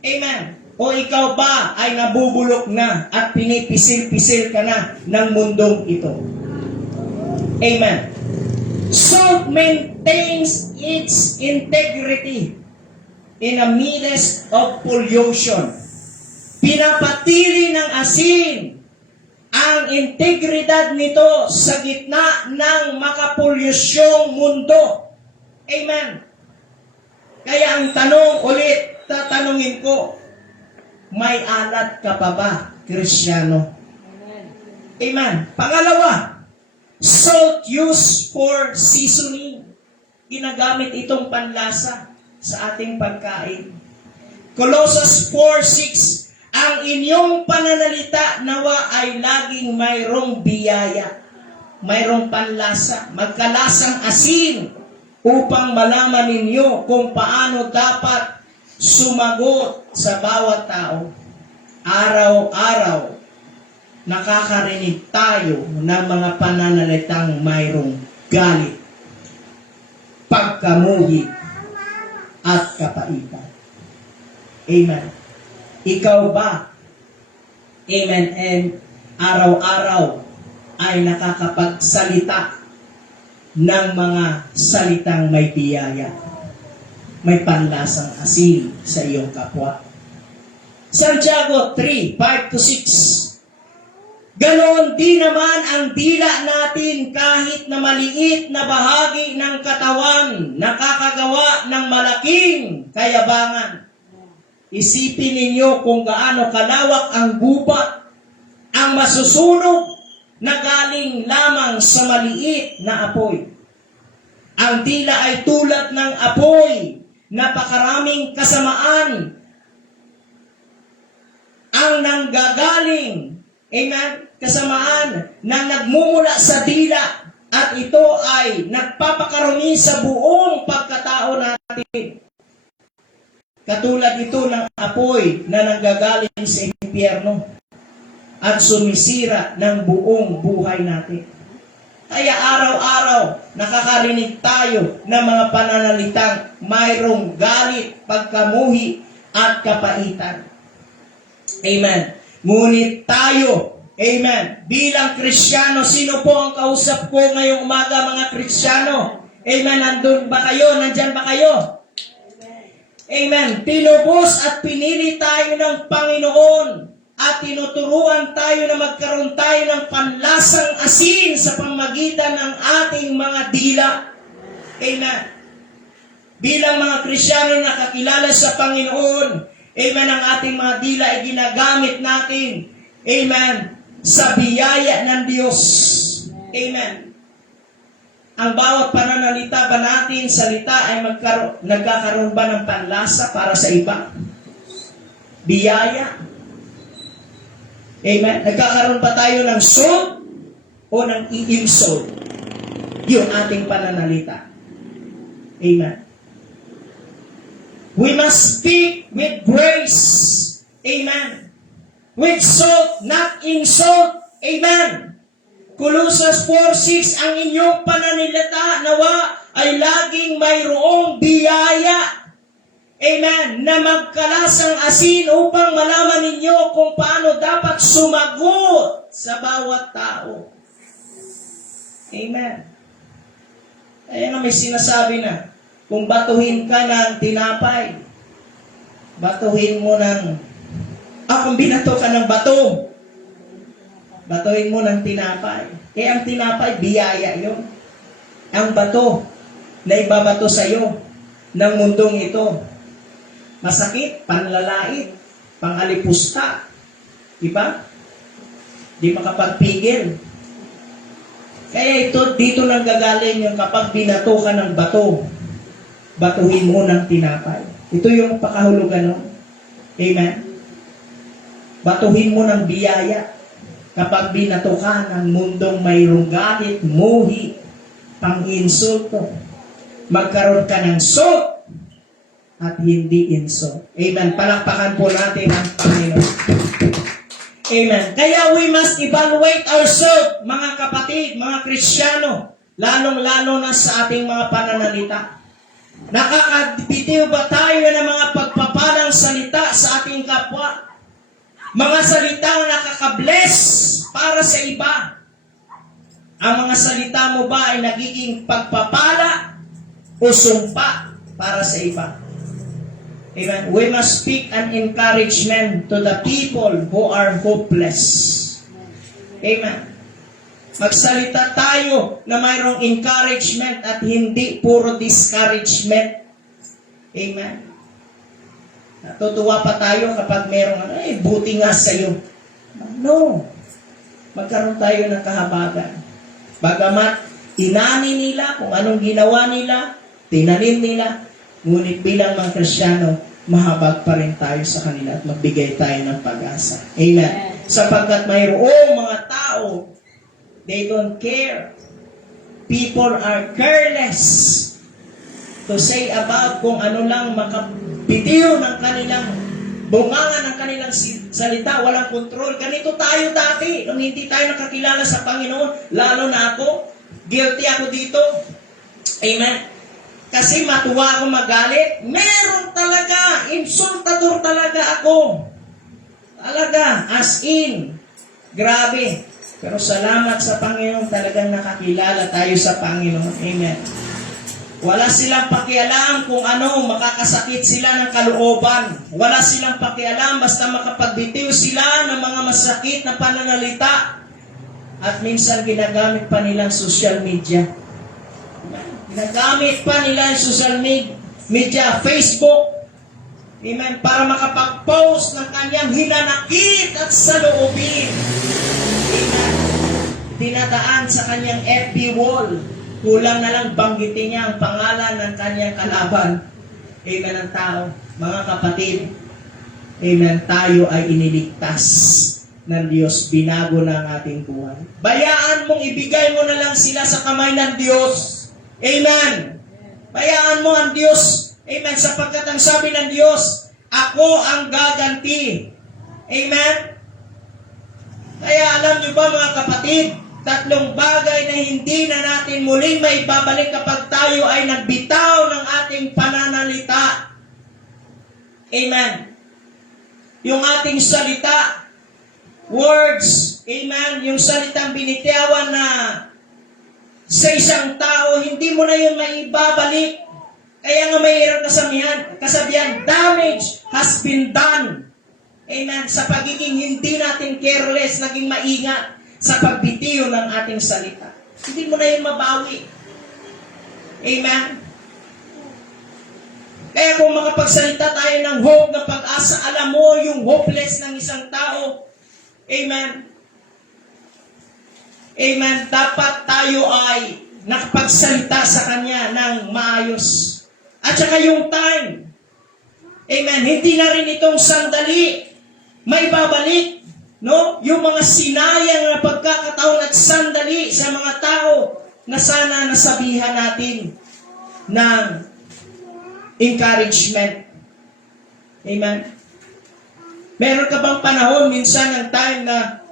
Amen. O ikaw ba ay nabubulok na at pinipisil-pisil ka na ng mundong ito? Amen. Salt maintains its integrity in the midst of pollution. Pinapatili ng asin ang integridad nito sa gitna ng makapolyusyong mundo. Amen. Kaya ang tanong ulit, tatanungin ko, may alat ka pa ba, Kristiyano? Amen. Pangalawa, salt used for seasoning. Ginagamit itong panlasa sa ating pagkain. Colossians 4:6, ang inyong pananalita nawa ay laging mayroong biyaya, mayroong panlasa, magkalasang asin, upang malaman ninyo kung paano dapat sumagot sa bawat tao. Araw-araw, nakakarinig tayo ng mga pananalitang mayroong galit, pagkamuhi, at kapaitan. Amen. Ikaw ba, amen, and araw-araw ay nakakapagsalita ng mga salitang may biyaya, may panlasang asin sa iyong kapwa? Santiago 3:5-6. Ganon din naman ang dila natin kahit na maliit na bahagi ng katawan nakakagawa ng malaking kayabangan. Isipin ninyo kung gaano kalawak ang gubat, ang masusunog na galing lamang sa maliit na apoy. Ang dila ay tulad ng apoy napakaraming kasamaan ang nanggagaling, amen, kasamaan na nagmumula sa dila at ito ay nagpapakarumi sa buong pagkatao natin. Katulad ito ng apoy na nanggagaling sa impyerno at sumisira ng buong buhay natin. Kaya araw-araw nakakarinig tayo ng mga pananalitang mayroong galit, pagkamuhi at kapaitan. Amen. Ngunit tayo, amen, bilang Kristiyano, sino po ang kausap ko ngayong umaga mga Kristiyano? Amen. Nandun ba kayo? Nandyan ba kayo? Amen. Tinubos at pinili tayo ng Panginoon at tinuturuan tayo na magkaroon tayo ng panlasang asin sa pamagitan ng ating mga dila. Amen. Bilang mga Kristiyano na kakilala sa Panginoon, amen, ang ating mga dila ay ginagamit natin, amen, sa biyaya ng Diyos. Amen. Ang bawat pananalita ba natin, salita, ay nagkakaroon ba ng panlasa para sa iba? Biyaya. Amen. Nagkakaroon ba tayo ng salt o ng i-insult? Yung ating pananalita. Amen. We must speak with grace. Amen. With salt, not insult. Amen. Colossus 4:6, ang inyong pananalita nawa ay laging mayroong biyaya. Amen. Na magkalasang asin upang malaman ninyo kung paano dapat sumagot sa bawat tao. Amen. Ayan na may sinasabi na, kung batuhin ka ng tinapay, batuhin mo ng, kung binato ka ng bato, batuhin mo ng tinapay. Eh, ang tinapay, biyaya yun. Ang bato na ibabato sa'yo ng mundong ito, masakit, panlalait, pangalipusta. Diba? Di makapagpigil. Kaya ito, dito nang gagaling yung kapag binato ka ng bato, batuhin mo ng tinapay. Ito yung pakahulugan nun. Amen? Batuhin mo ng biyaya. Kapag binato ka ng mundong mayroong galit, muhi, pang-insulto, magkaroon ka ng salt at hindi insult. Amen. Palakpakan po natin ang Panginoon. Amen. Kaya we must evaluate ourselves, mga kapatid, mga Kristiyano, lalong-lalo na sa ating mga pananalita. Nakakabitiw ba tayo ng mga pagpapalang salita sa ating kapwa? Mga salitang nakaka-bless para sa iba. Ang mga salita mo ba ay nagiging pagpapala o sumpa para sa iba? Amen. We must speak an encouragement to the people who are hopeless. Amen. Magsalita tayo na mayroong encouragement at hindi puro discouragement. Amen. Natutuwa pa tayo kapag merong, buti nga sa'yo. No. Magkaroon tayo ng kahabagan. Bagamat inani nila kung anong ginawa nila, tinanim nila, ngunit bilang mga Kristiyano, mahabag pa rin tayo sa kanila at magbigay tayo ng pag-asa. Amen. Sapagkat mayroong mga tao, they don't care. People are careless to say about kung ano lang makapitiw ng kanilang bunganga ng kanilang salita, walang kontrol. Ganito tayo dati, nung hindi tayo nakakilala sa Panginoon, lalo na ako, guilty ako dito. Amen. Kasi matuwa ako magalit, meron talaga, insultador talaga ako. Talaga, as in, grabe. Pero salamat sa Panginoon, talagang nakakilala tayo sa Panginoon. Amen. Wala silang pakialam kung ano, makakasakit sila ng kalooban. Wala silang pakialam, basta makapagbitiw sila ng mga masakit na pananalita. At minsan ginagamit pa nilang social media. Ginagamit pa nila yung social media, Facebook. Amen. Para makapag-post ng kanyang hinanakit at saloobin. Amen. Dinadaan sa kanyang FB wall. Kulang na lang banggitin niya ang pangalan ng kanyang kalaban. Amen ang tao. Mga kapatid, amen, tayo ay iniligtas ng Diyos. Binago na ang ating buhay. Bayaan mong ibigay mo na lang sila sa kamay ng Diyos. Amen. Bayaan mo ang Diyos. Amen. Sapagkat ang sabi ng Diyos, ako ang gaganti. Amen. Kaya alam niyo ba mga kapatid, tatlong bagay na hindi na natin muling maibabalik kapag tayo ay nagbitaw ng ating pananalita. Amen. Yung ating salita, words, amen, yung salitang binitawan na sa isang tao, hindi mo na yun maibabalik. Kaya nga mayroon kasabihan, damage has been done. Amen. Sa pagiging hindi natin careless, naging maingat sa pagbitiw ng ating salita. Hindi mo na yun mabawi. Amen. Kaya kung makapagsalita tayo ng hope, ng pag-asa, alam mo yung hopeless ng isang tao. Amen. Amen. Dapat tayo ay nakapagsalita sa Kanya ng maayos. At saka yung time. Amen. Hindi na rin itong sandali may babalik, no? Yung mga sinayang na pagkakataon at sandali sa mga tao na sana nasabihan natin ng encouragement. Amen. Meron ka bang panahon minsan ng time na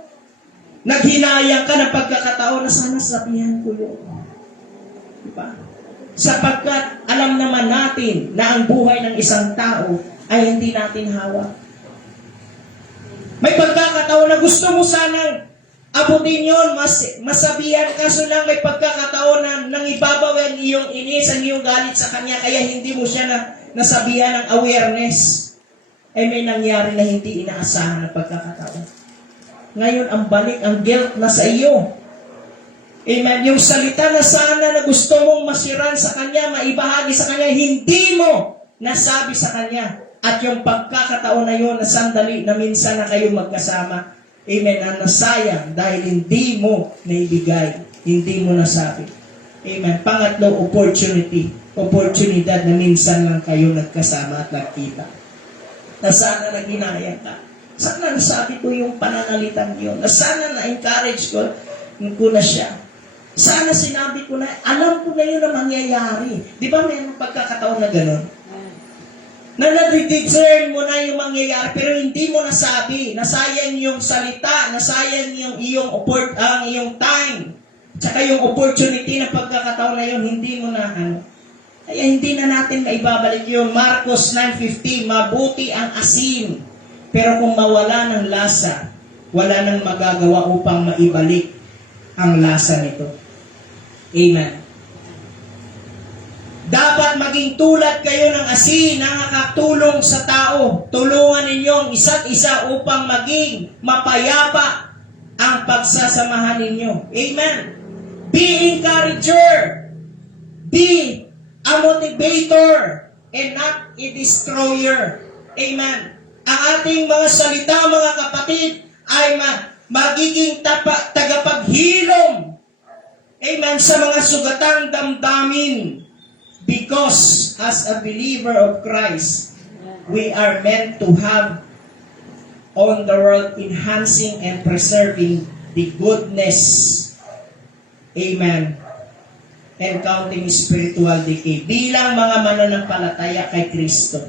naghinayang ka ng pagkakataon na sana sabihan ko yun? Diba? Sapagkat alam naman natin na ang buhay ng isang tao ay hindi natin hawak. May pagkakataon na gusto mo sanang abutin yun, masabihan, kaso lang may pagkakataon na nangibabaw ang iyong inis, ang iyong galit sa Kanya, kaya hindi mo siya nasabihan ng awareness. Ay may nangyari na hindi inaasahan na pagkakataon. Ngayon, ang balik, ang guilt na sa iyo. Amen. Yung salita na sana na gusto mong masiran sa Kanya, maibahagi sa Kanya, hindi mo nasabi sa Kanya. At yung pagkakataon na yun, na sandali na minsan na kayo magkasama, amen, na nasayang dahil hindi mo naibigay, hindi mo nasabi. Amen. Pangatlo, oportunidad na minsan lang kayo nagkasama at nagkita. Na sana naghinayang ka. Sana nasabi ko yung pananalitan yun. Na sana na-encourage ko na siya. Sana sinabi ko na, alam ko na yun na mangyayari. Di ba may pagkakataon na gano'n? Na nadidiscern mo na yung mangyayari pero hindi mo nasabi. Nasayang yung salita, nasayang yung iyong time. Tsaka yung opportunity na pagkakataon na yun, hindi mo na Kaya hindi na natin maibabalik yung Marcos 9:15, mabuti ang asin. Pero kung mawala ng lasa, wala nang magagawa upang maibalik ang lasa nito. Amen. Dapat maging tulad kayo ng asin na nakatulong sa tao. Tulungan ninyo ang isa't isa upang maging mapayapa ang pagsasamahan ninyo. Amen. Be encourager. Be a motivator and not a destroyer. Amen. Ang ating mga salita, mga kapatid, ay magiging tagapaghilom. Amen. Sa mga sugatang damdamin. Because as a believer of Christ, we are meant to have on the world enhancing and preserving the goodness. Amen. And counting spiritual decay. Bilang mga mananampalataya kay Kristo,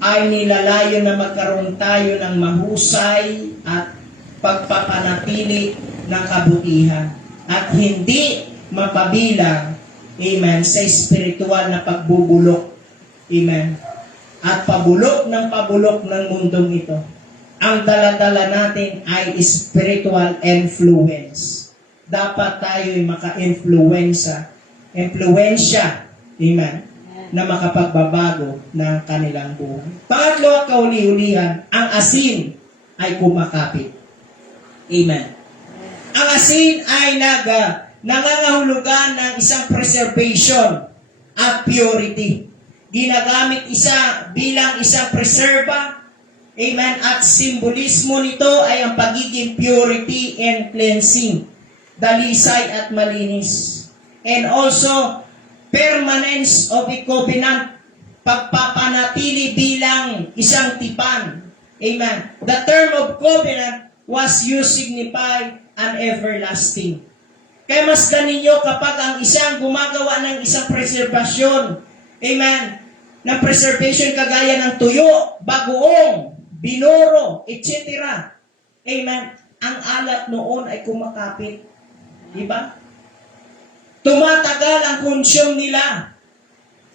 ay nilalayo na magkaroon tayo ng mahusay at pagpapanatili ng kabutihan. At hindi mapabilang, amen, sa spiritual na pagbubulok. Amen. At pabulok ng mundong ito. Ang daladala natin ay spiritual influence. Dapat tayo ay maka-influensya, amen, na makapagbabago ng kanilang buhay. Pangatlo at kauli-ulihan, ang asin ay kumakapit. Amen. Ang asin ay nangangahulugan ng isang preservation at purity. Ginagamit bilang isang preserva, amen, at simbolismo nito ay ang pagiging purity and cleansing, dalisay at malinis. And also, permanence of a covenant, pagpapanatili bilang isang tipan. Amen. The term of covenant was used signify an everlasting. Kaya masdan ninyo kapag ang isang gumagawa ng isang preservasyon, amen, ng preservation kagaya ng tuyo, bagoong, binoro, etc. Amen. Ang alat noon ay kumakapit. Diba? Tumatagal ang consume nila.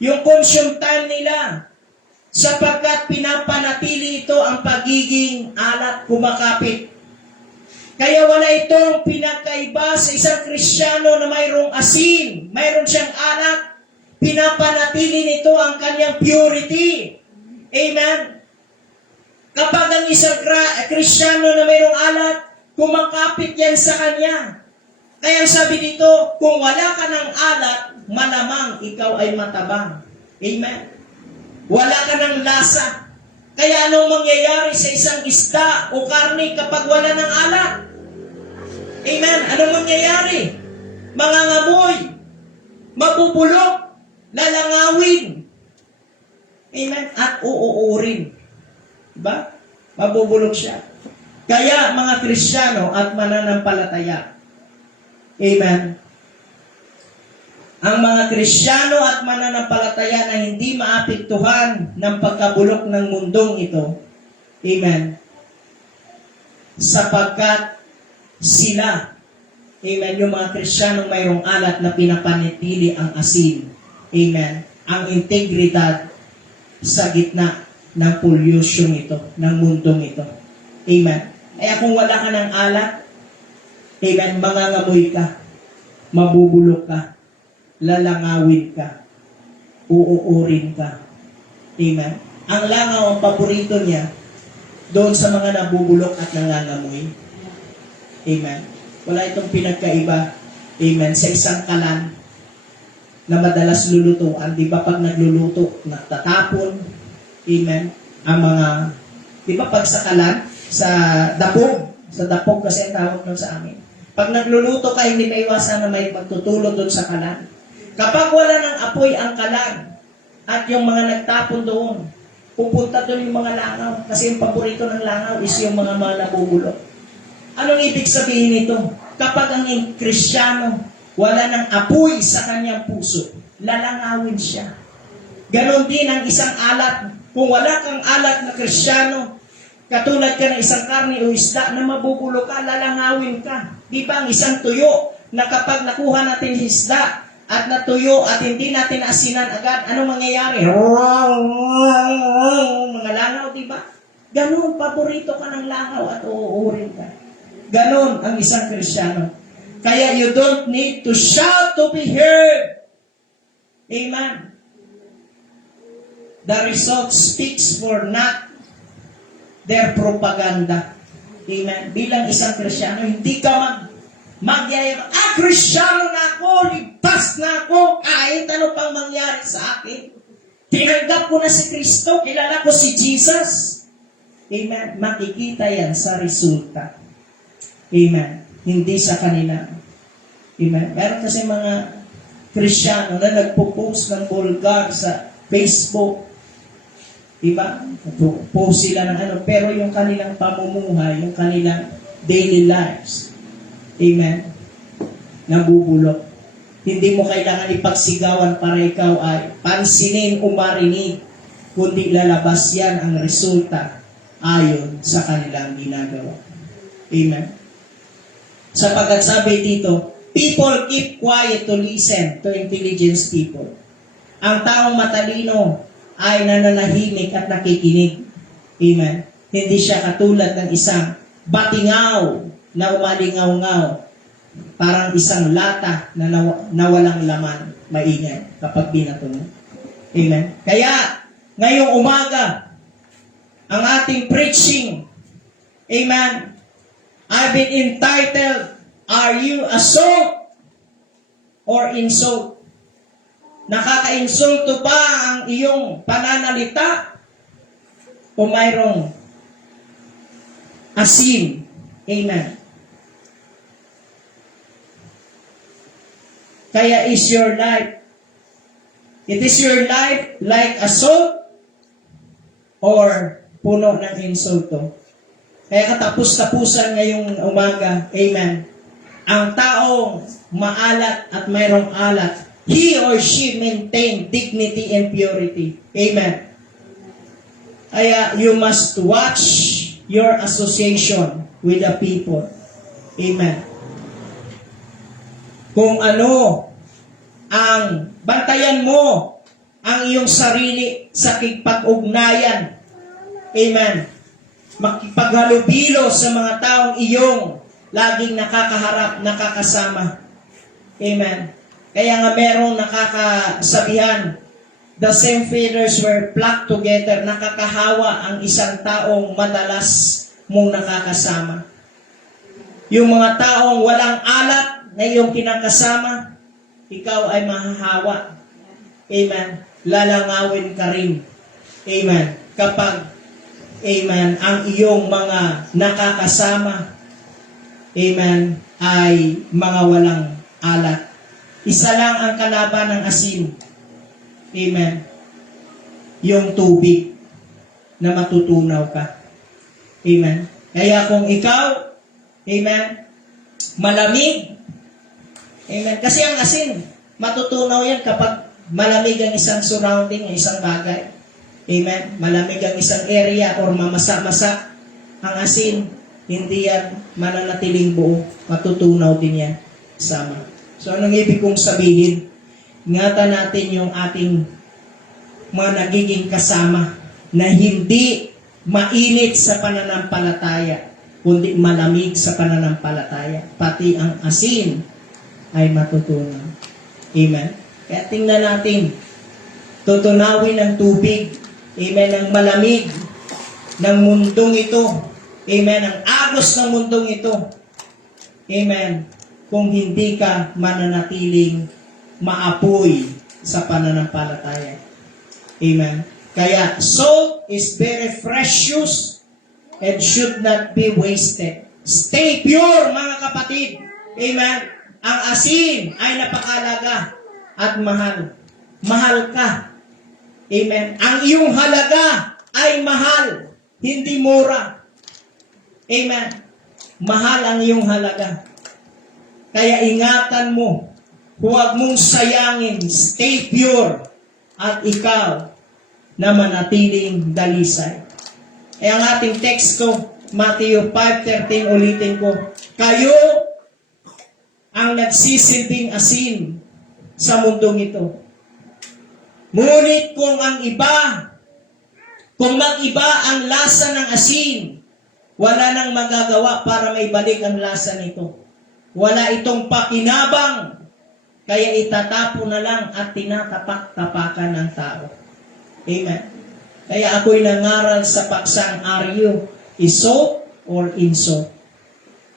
Yung consume time nila. Sapagkat pinapanatili ito ang pagiging alat kumakapit. Kaya wala itong pinagkaiba sa isang Kristiyano na mayroong asin, mayroon siyang alat, pinapanatili nito ang kanyang purity. Amen? Kapag ang isang Kristiyano na mayroong alat, kumakapit yan sa kanya. Kaya sabi dito, kung wala ka ng alat, malamang ikaw ay matabang. Amen? Wala ka ng lasa. Kaya anong mangyayari sa isang isda o karne kapag wala ng alat? Amen. Anong mangyayari? Mangangamoy, mabubulok, lalangawin. Amen. At uuurin. Diba? Mabubulok siya. Kaya mga Kristiyano at mananampalataya. Amen. Ang mga Kristiyano at mananampalataya na hindi maapektuhan ng pagkabulok ng mundong ito. Amen. Sapagkat sila, amen, yung mga Kristiyanong mayroong alat na pinapanatili ang asin. Amen. Ang integridad sa gitna ng pollution ito, ng mundong ito. Amen. Kaya kung wala ka ng alat, amen, mangangamoy ka, mabubulok ka, lalangawin ka, uuurin ka. Amen. Ang langaw, ang paborito niya, doon sa mga nabubulok at nangangamoy. Amen. Wala itong pinagkaiba. Amen. Sa isang kalan na madalas lulutuan. Di ba pag nagluluto, natatapon. Amen. Ang mga, di ba pag sa kalan, sa dapog kasi ang tawag nun sa amin. Pag nagluluto ka, hindi maiwasan na may magtutulog doon sa kalan. Kapag wala ng apoy ang kalan at yung mga nagtapon doon, pupunta doon yung mga langaw. Kasi yung paborito ng langaw is yung mga nabubulok. Anong ibig sabihin nito? Kapag ang Kristiyano wala ng apoy sa kanyang puso, lalangawin siya. Ganon din ang isang alat. Kung wala kang alat na Kristiyano, katulad ka ng isang karne o isda na mabubulok ka, lalangawin ka. Di ba ang isang tuyo na kapag nakuha natin isda, at natuyo at hindi natin asinan agad, anong mangyayari? Mga langaw, di ba? Ganon, paborito ka ng langaw at uuurin ka. Ganon ang isang Kristiyano. Kaya you don't need to shout to be heard. Amen. The result speaks for not their propaganda. Amen. Bilang isang Kristiyano, hindi ka magyayabang, Kristiyano na ako, ligtas na ako, kahit ano pang mangyari sa akin. Tinanggap ko na si Kristo, kilala ko si Jesus. Amen. Makikita yan sa resulta. Amen. Hindi sa kanila. Amen. Meron kasi mga Kristiyano na nagpo-post ng vulgar sa Facebook. Diba? Post sila ng ano, pero yung kanilang pamumuhay, yung kanilang daily lives, amen, nabubulok. Hindi mo kailangan ipagsigawan para ikaw ay pansinin o marinig, kundi lalabas yan ang resulta ayon sa kanilang ginagawa. Amen. Sapagkat sabi dito, people keep quiet to listen to intelligence people. Ang taong matalino ay nananahimik at nakikinig. Amen. Hindi siya katulad ng isang batingaw na umalingaw-ngaw. Parang isang lata na nawalang laman, maingay kapag binato mo. Amen. Kaya, ngayong umaga, ang ating preaching, amen, I've been entitled, Are You a Salt or Insult? Nakaka-insulto ba ang iyong pananalita o mayroong asin? Amen. Kaya is your life It is your life like a salt or puno ng insulto. Kaya katapos-tapusan ngayong umaga, amen, ang taong maalat at mayroong alat, he or she maintain dignity and purity. Amen. Kaya you must watch your association with the people. Amen. Kung ano ang bantayan mo ang iyong sarili sa kipag-ugnayan. Amen. Makipaghalubilo sa mga taong iyong laging nakakaharap, nakakasama. Amen. Kaya nga merong nakakasabihan, the same feathers were flocked together. Nakakahawa ang isang taong madalas mong nakakasama. Yung mga taong walang alat na iyong kinakasama, ikaw ay mahahawa. Amen. Lalangawin ka rin. Amen. Kapag amen, ang iyong mga nakakasama, amen, ay mga walang alat. Isa lang ang kalaban ng asin. Amen. Yung tubig na matutunaw ka. Amen. Kaya kung ikaw, amen, malamig, amen, kasi ang asin, matutunaw yan kapag malamig ang isang surrounding, isang bagay. Amen. Malamig ang isang area or mamasa-masa ang asin, hindi yan mananatiling buo. Matutunaw din yan. Sama. So, anong ibig kong sabihin? Ingatan natin yung ating mga nagiging kasama na hindi mainit sa pananampalataya, kundi malamig sa pananampalataya. Pati ang asin ay matutunaw. Amen. Kaya tingnan natin, tutunawin ang tubig. Amen, ang malamig ng mundong ito. Amen, ang agos ng mundong ito. Amen, kung hindi ka mananatiling maapoy sa pananampalataya. Amen. Kaya, salt is very precious and should not be wasted. Stay pure, mga kapatid. Amen. Ang asin ay napakalaga at mahal. Mahal ka. Amen. Ang iyong halaga ay mahal, hindi mura. Amen. Mahal ang iyong halaga. Kaya ingatan mo, huwag mong sayangin, stay pure, at ikaw na manatiling dalisay. E ang ating text ko, Matthew 5:13, ulitin ko, kayo ang nagsisilbing asin sa mundong ito. Ngunit kung mag-iba ang lasa ng asin, wala nang magagawa para maibalik ang lasa nito. Wala itong pakinabang, kaya itatapo na lang at tinatapak-tapakan ng tao. Amen. Kaya ako'y nangaral sa paksang, are you salt or insult?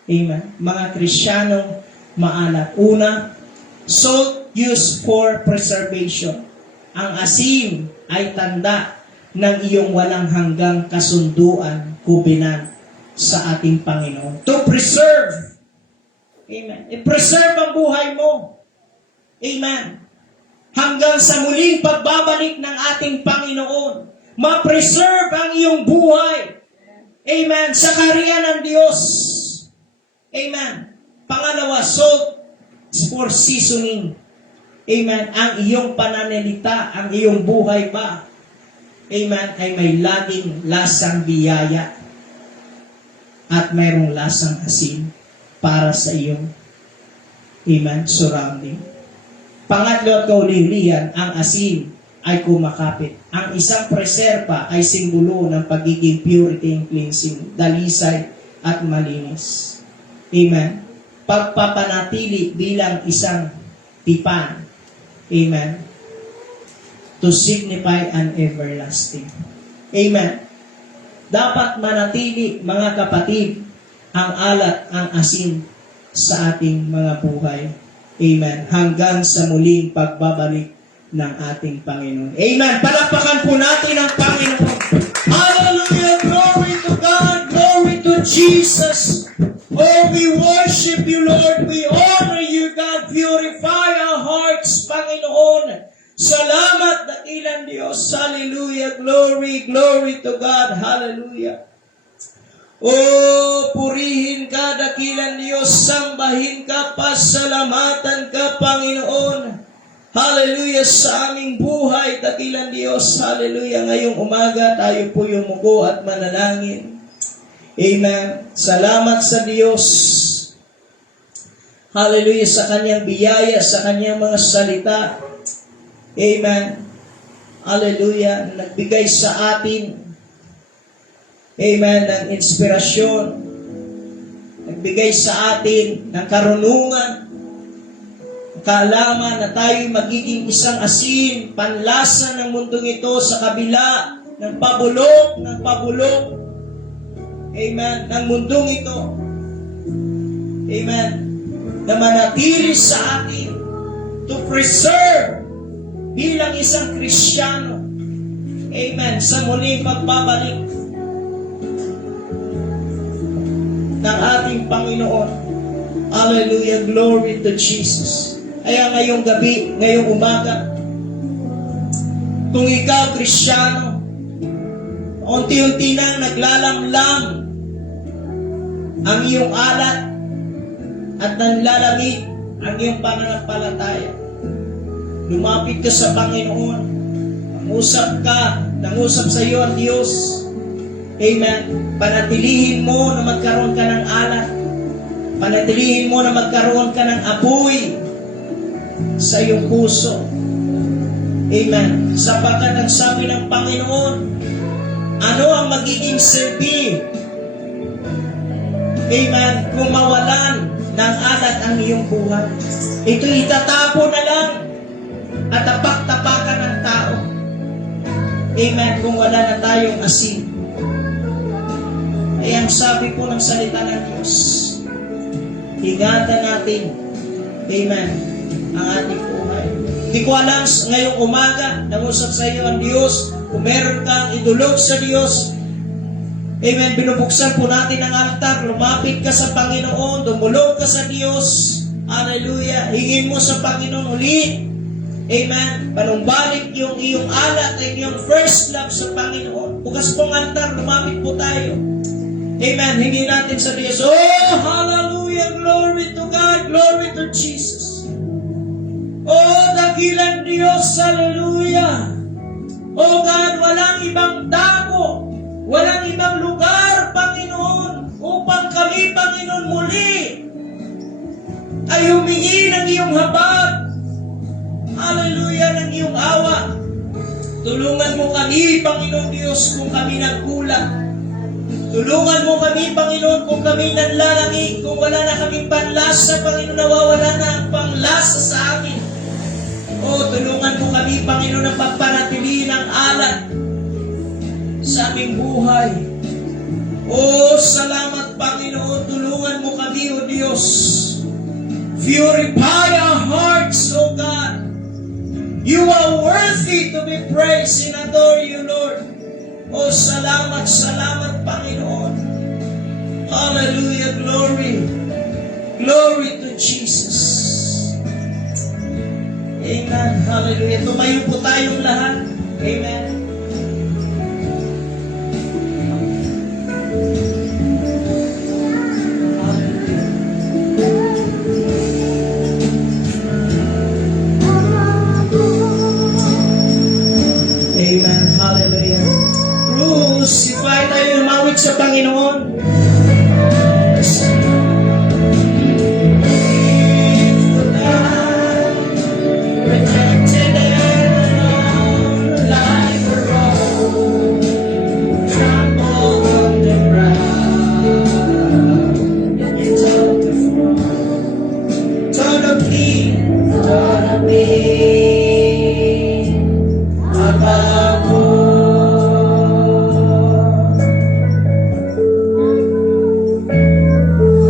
Amen. Mga Kristiyanong maalat. Una, salt used for preservation. Ang asin ay tanda ng iyong walang hanggang kasunduan, covenant sa ating Panginoon. To preserve. Amen. I-preserve ang buhay mo. Amen. Hanggang sa muling pagbabalik ng ating Panginoon. Ma-preserve ang iyong buhay. Amen. Sa kaharian ng Diyos. Amen. Pangalawa, salt is for seasoning. Amen. Ang iyong pananalita, ang iyong buhay ba, amen, ay may laging lasang biyaya at mayroong lasang asin para sa iyong, amen, surrounding. Pangatlo at kaulihan, ang asin ay kumakapit. Ang isang preserva ay simbolo ng pagiging purity and cleansing, dalisay at malinis. Amen. Pagpapanatili bilang isang tipan. Amen. To signify an everlasting. Amen. Dapat manatili, mga kapatid, ang alat, ang asin sa ating mga buhay. Amen. Hanggang sa muling pagbabalik ng ating Panginoon. Amen. Palakpakan po natin ang Panginoon. Hallelujah. Glory to God. Glory to Jesus. Oh, we worship you, Lord. We honor you, God. Purify our hearts, Panginoon. Salamat dakilang Diyos. Hallelujah. Glory, glory to God. Hallelujah. Oh, purihin ka, dakilang Diyos. Sambahin ka, pasalamatan ka, Panginoon. Hallelujah sa aming buhay, dakilang Diyos. Hallelujah. Ngayong umaga, tayo po yumuko at manalangin. Amen. Salamat sa Diyos. Hallelujah sa kanyang biyaya, sa kanyang mga salita. Amen. Hallelujah. Nagbigay sa atin, amen, ng inspirasyon. Nagbigay sa atin ng karunungan, kaalaman na tayo magiging isang asin, panlasa ng mundong ito sa kabila ng pabulok, amen, ng mundong ito. Amen. Na manatili sa atin to preserve bilang isang Kristiyano. Amen. Sa muling pagbabalik ng ating Panginoon. Hallelujah. Glory to Jesus. Kaya ngayong gabi, ngayong umaga, kung ikaw Kristiyano, unti-unti na naglalamlam ang iyong alat at nanlalamig ang iyong pananampalataya. Lumapit ka sa Panginoon. Nangusap sa iyo ang Diyos. Amen. Panatilihin mo na magkaroon ka ng alat. Panatilihin mo na magkaroon ka ng apoy sa iyong puso. Amen. Sapagkat ang sabi ng Panginoon, ano ang magiging silbi? Amen. Kung mawalan ng alat ang iyong buhay. Ito itatapo na lang at tapak-tapakan ng tao. Amen. Kung wala na tayong asin. Ay ang sabi po ng salita ng Diyos, higatan natin, amen, ang ating buhay. Hindi ko alam, ngayong umaga, nangusap sa iyo ang Diyos, kung meron kang idulog sa Diyos, amen, binubuksan po natin ang altar, lumapit ka sa Panginoon, dumulog ka sa Diyos, hallelujah, hingin mo sa Panginoon ulit, amen, panumbalik yung iyong alat at yung first love sa Panginoon. Bukas pong altar, lumapit po tayo. Amen. Hingin natin sa Diyos. Oh, hallelujah. Glory to God. Glory to Jesus. Oh, dakilang Diyos. Hallelujah. Oh God, walang ibang dako, walang ibang lugar, Panginoon, upang kami, Panginoon, muli ay humingi ng iyong habag. Hallelujah, ng iyong awa. Tulungan mo kami, Panginoon Diyos, kung kami nagkulang. Tulungan mo kami, Panginoon, kung kami nanlalangig, kung wala na kaming panlasa, Panginoon, nawawala na ang panglasa sa amin. O, tulungan mo kami, Panginoon, na pagpanatili ng alat sa aming buhay. O, salamat, Panginoon, tulungan mo kami, O Diyos. Purify our hearts, O God. You are worthy to be praised and adore you, Lord. Oh, salamat, salamat, Panginoon. Hallelujah, glory. Glory to Jesus. Amen, hallelujah. Tumayo po tayong lahat. Amen. Amen, hallelujah. Crucify tayo, umawit sa Panginoon. Rejected and alone, like a rose, trampled on the ground. You took the throne, turn of me,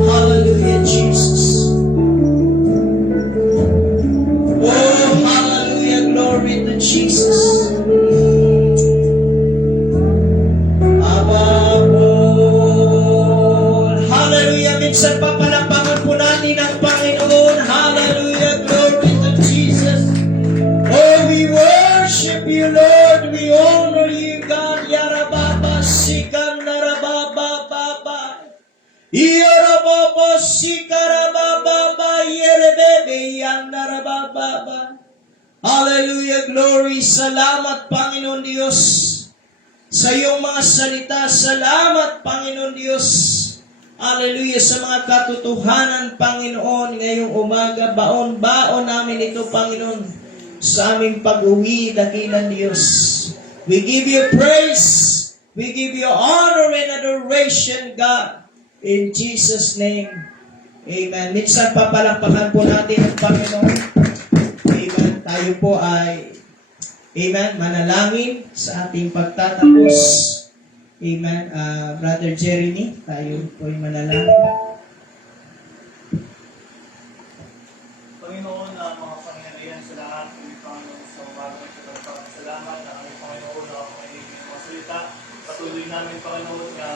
Hallelujah, Jesus. Oh, hallelujah, glory to Jesus. Hallelujah, minsan papalapakan po natin ang Panginoon. Hallelujah, glory to Jesus. Oh, we worship you, Lord. bobo sikarababa yerebebe yandarababa. Hallelujah, glory. Salamat, Panginoon Diyos, sa iyong mga salita. Salamat, Panginoon Diyos. Hallelujah, sa mga katotohanan, Panginoon, ngayong umaga. Baon namin ito, Panginoon, sa aming pag-uwi, dakilang Diyos. We give you praise. We give you honor and adoration, God. In Jesus' name. Amen. Minsan papalampakan po natin ang Panginoon. Amen. Tayo po ay, amen, manalangin sa ating pagtatapos. Amen. Brother Jeremy, tayo po ay manalangin. Panginoon, mga pangyarihan sa lahat, Panginoon, sa umaga ng salamat na aming Panginoon na ako ay mga salita. Patuloy namin, Panginoon, na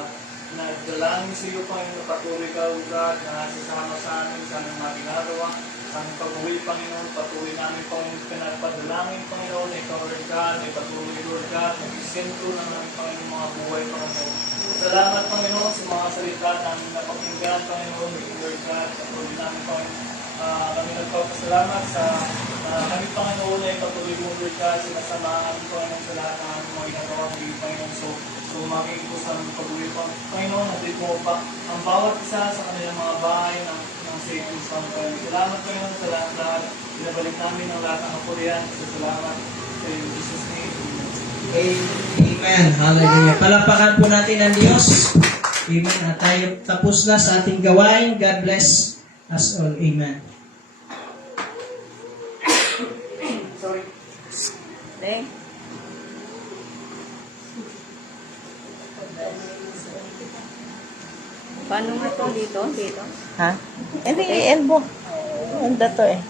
nagdalangin sa iyo, Panginoon, patuloy ka, God, na sasama sa amin sa aming mga ginagawa. Sa aming pag-uwi, Panginoon, patuloy namin, Panginoon, pinagpadalangin, Panginoon, ikaw, Lord God, ay patuloy, Lord God, nag-isentro ng aming Panginoon mga buhay, Panginoon. Salamat, Panginoon, sa mga salita namin napakinggan, Panginoon, Lord God, patuloy namin, Panginoon. Kami nagpapasalamat sa kami, Panginoon, ay patuloy mo, Lord God, sinasamahan, Panginoon, sa lahat ng aming mga ginagawa, Panginoon. So makikita ko sa aming pag-uwi, Panginoon, natin mo pa ang bawat isa sa kanilang mga bahay ng savings, Panginoon. Salamat, Panginoon, sa lahat. Pinabalik namin ang lahat ng kapurihan. Salamat sa Jesus' name. Amen. Hallelujah. Palapakan po natin ang Diyos. Amen. At tayo tapos na sa ating gawain. God bless us all. Amen. Sorry. Deng. Paano mo ito dito? Ha? Hindi, elbow. Ano to eh?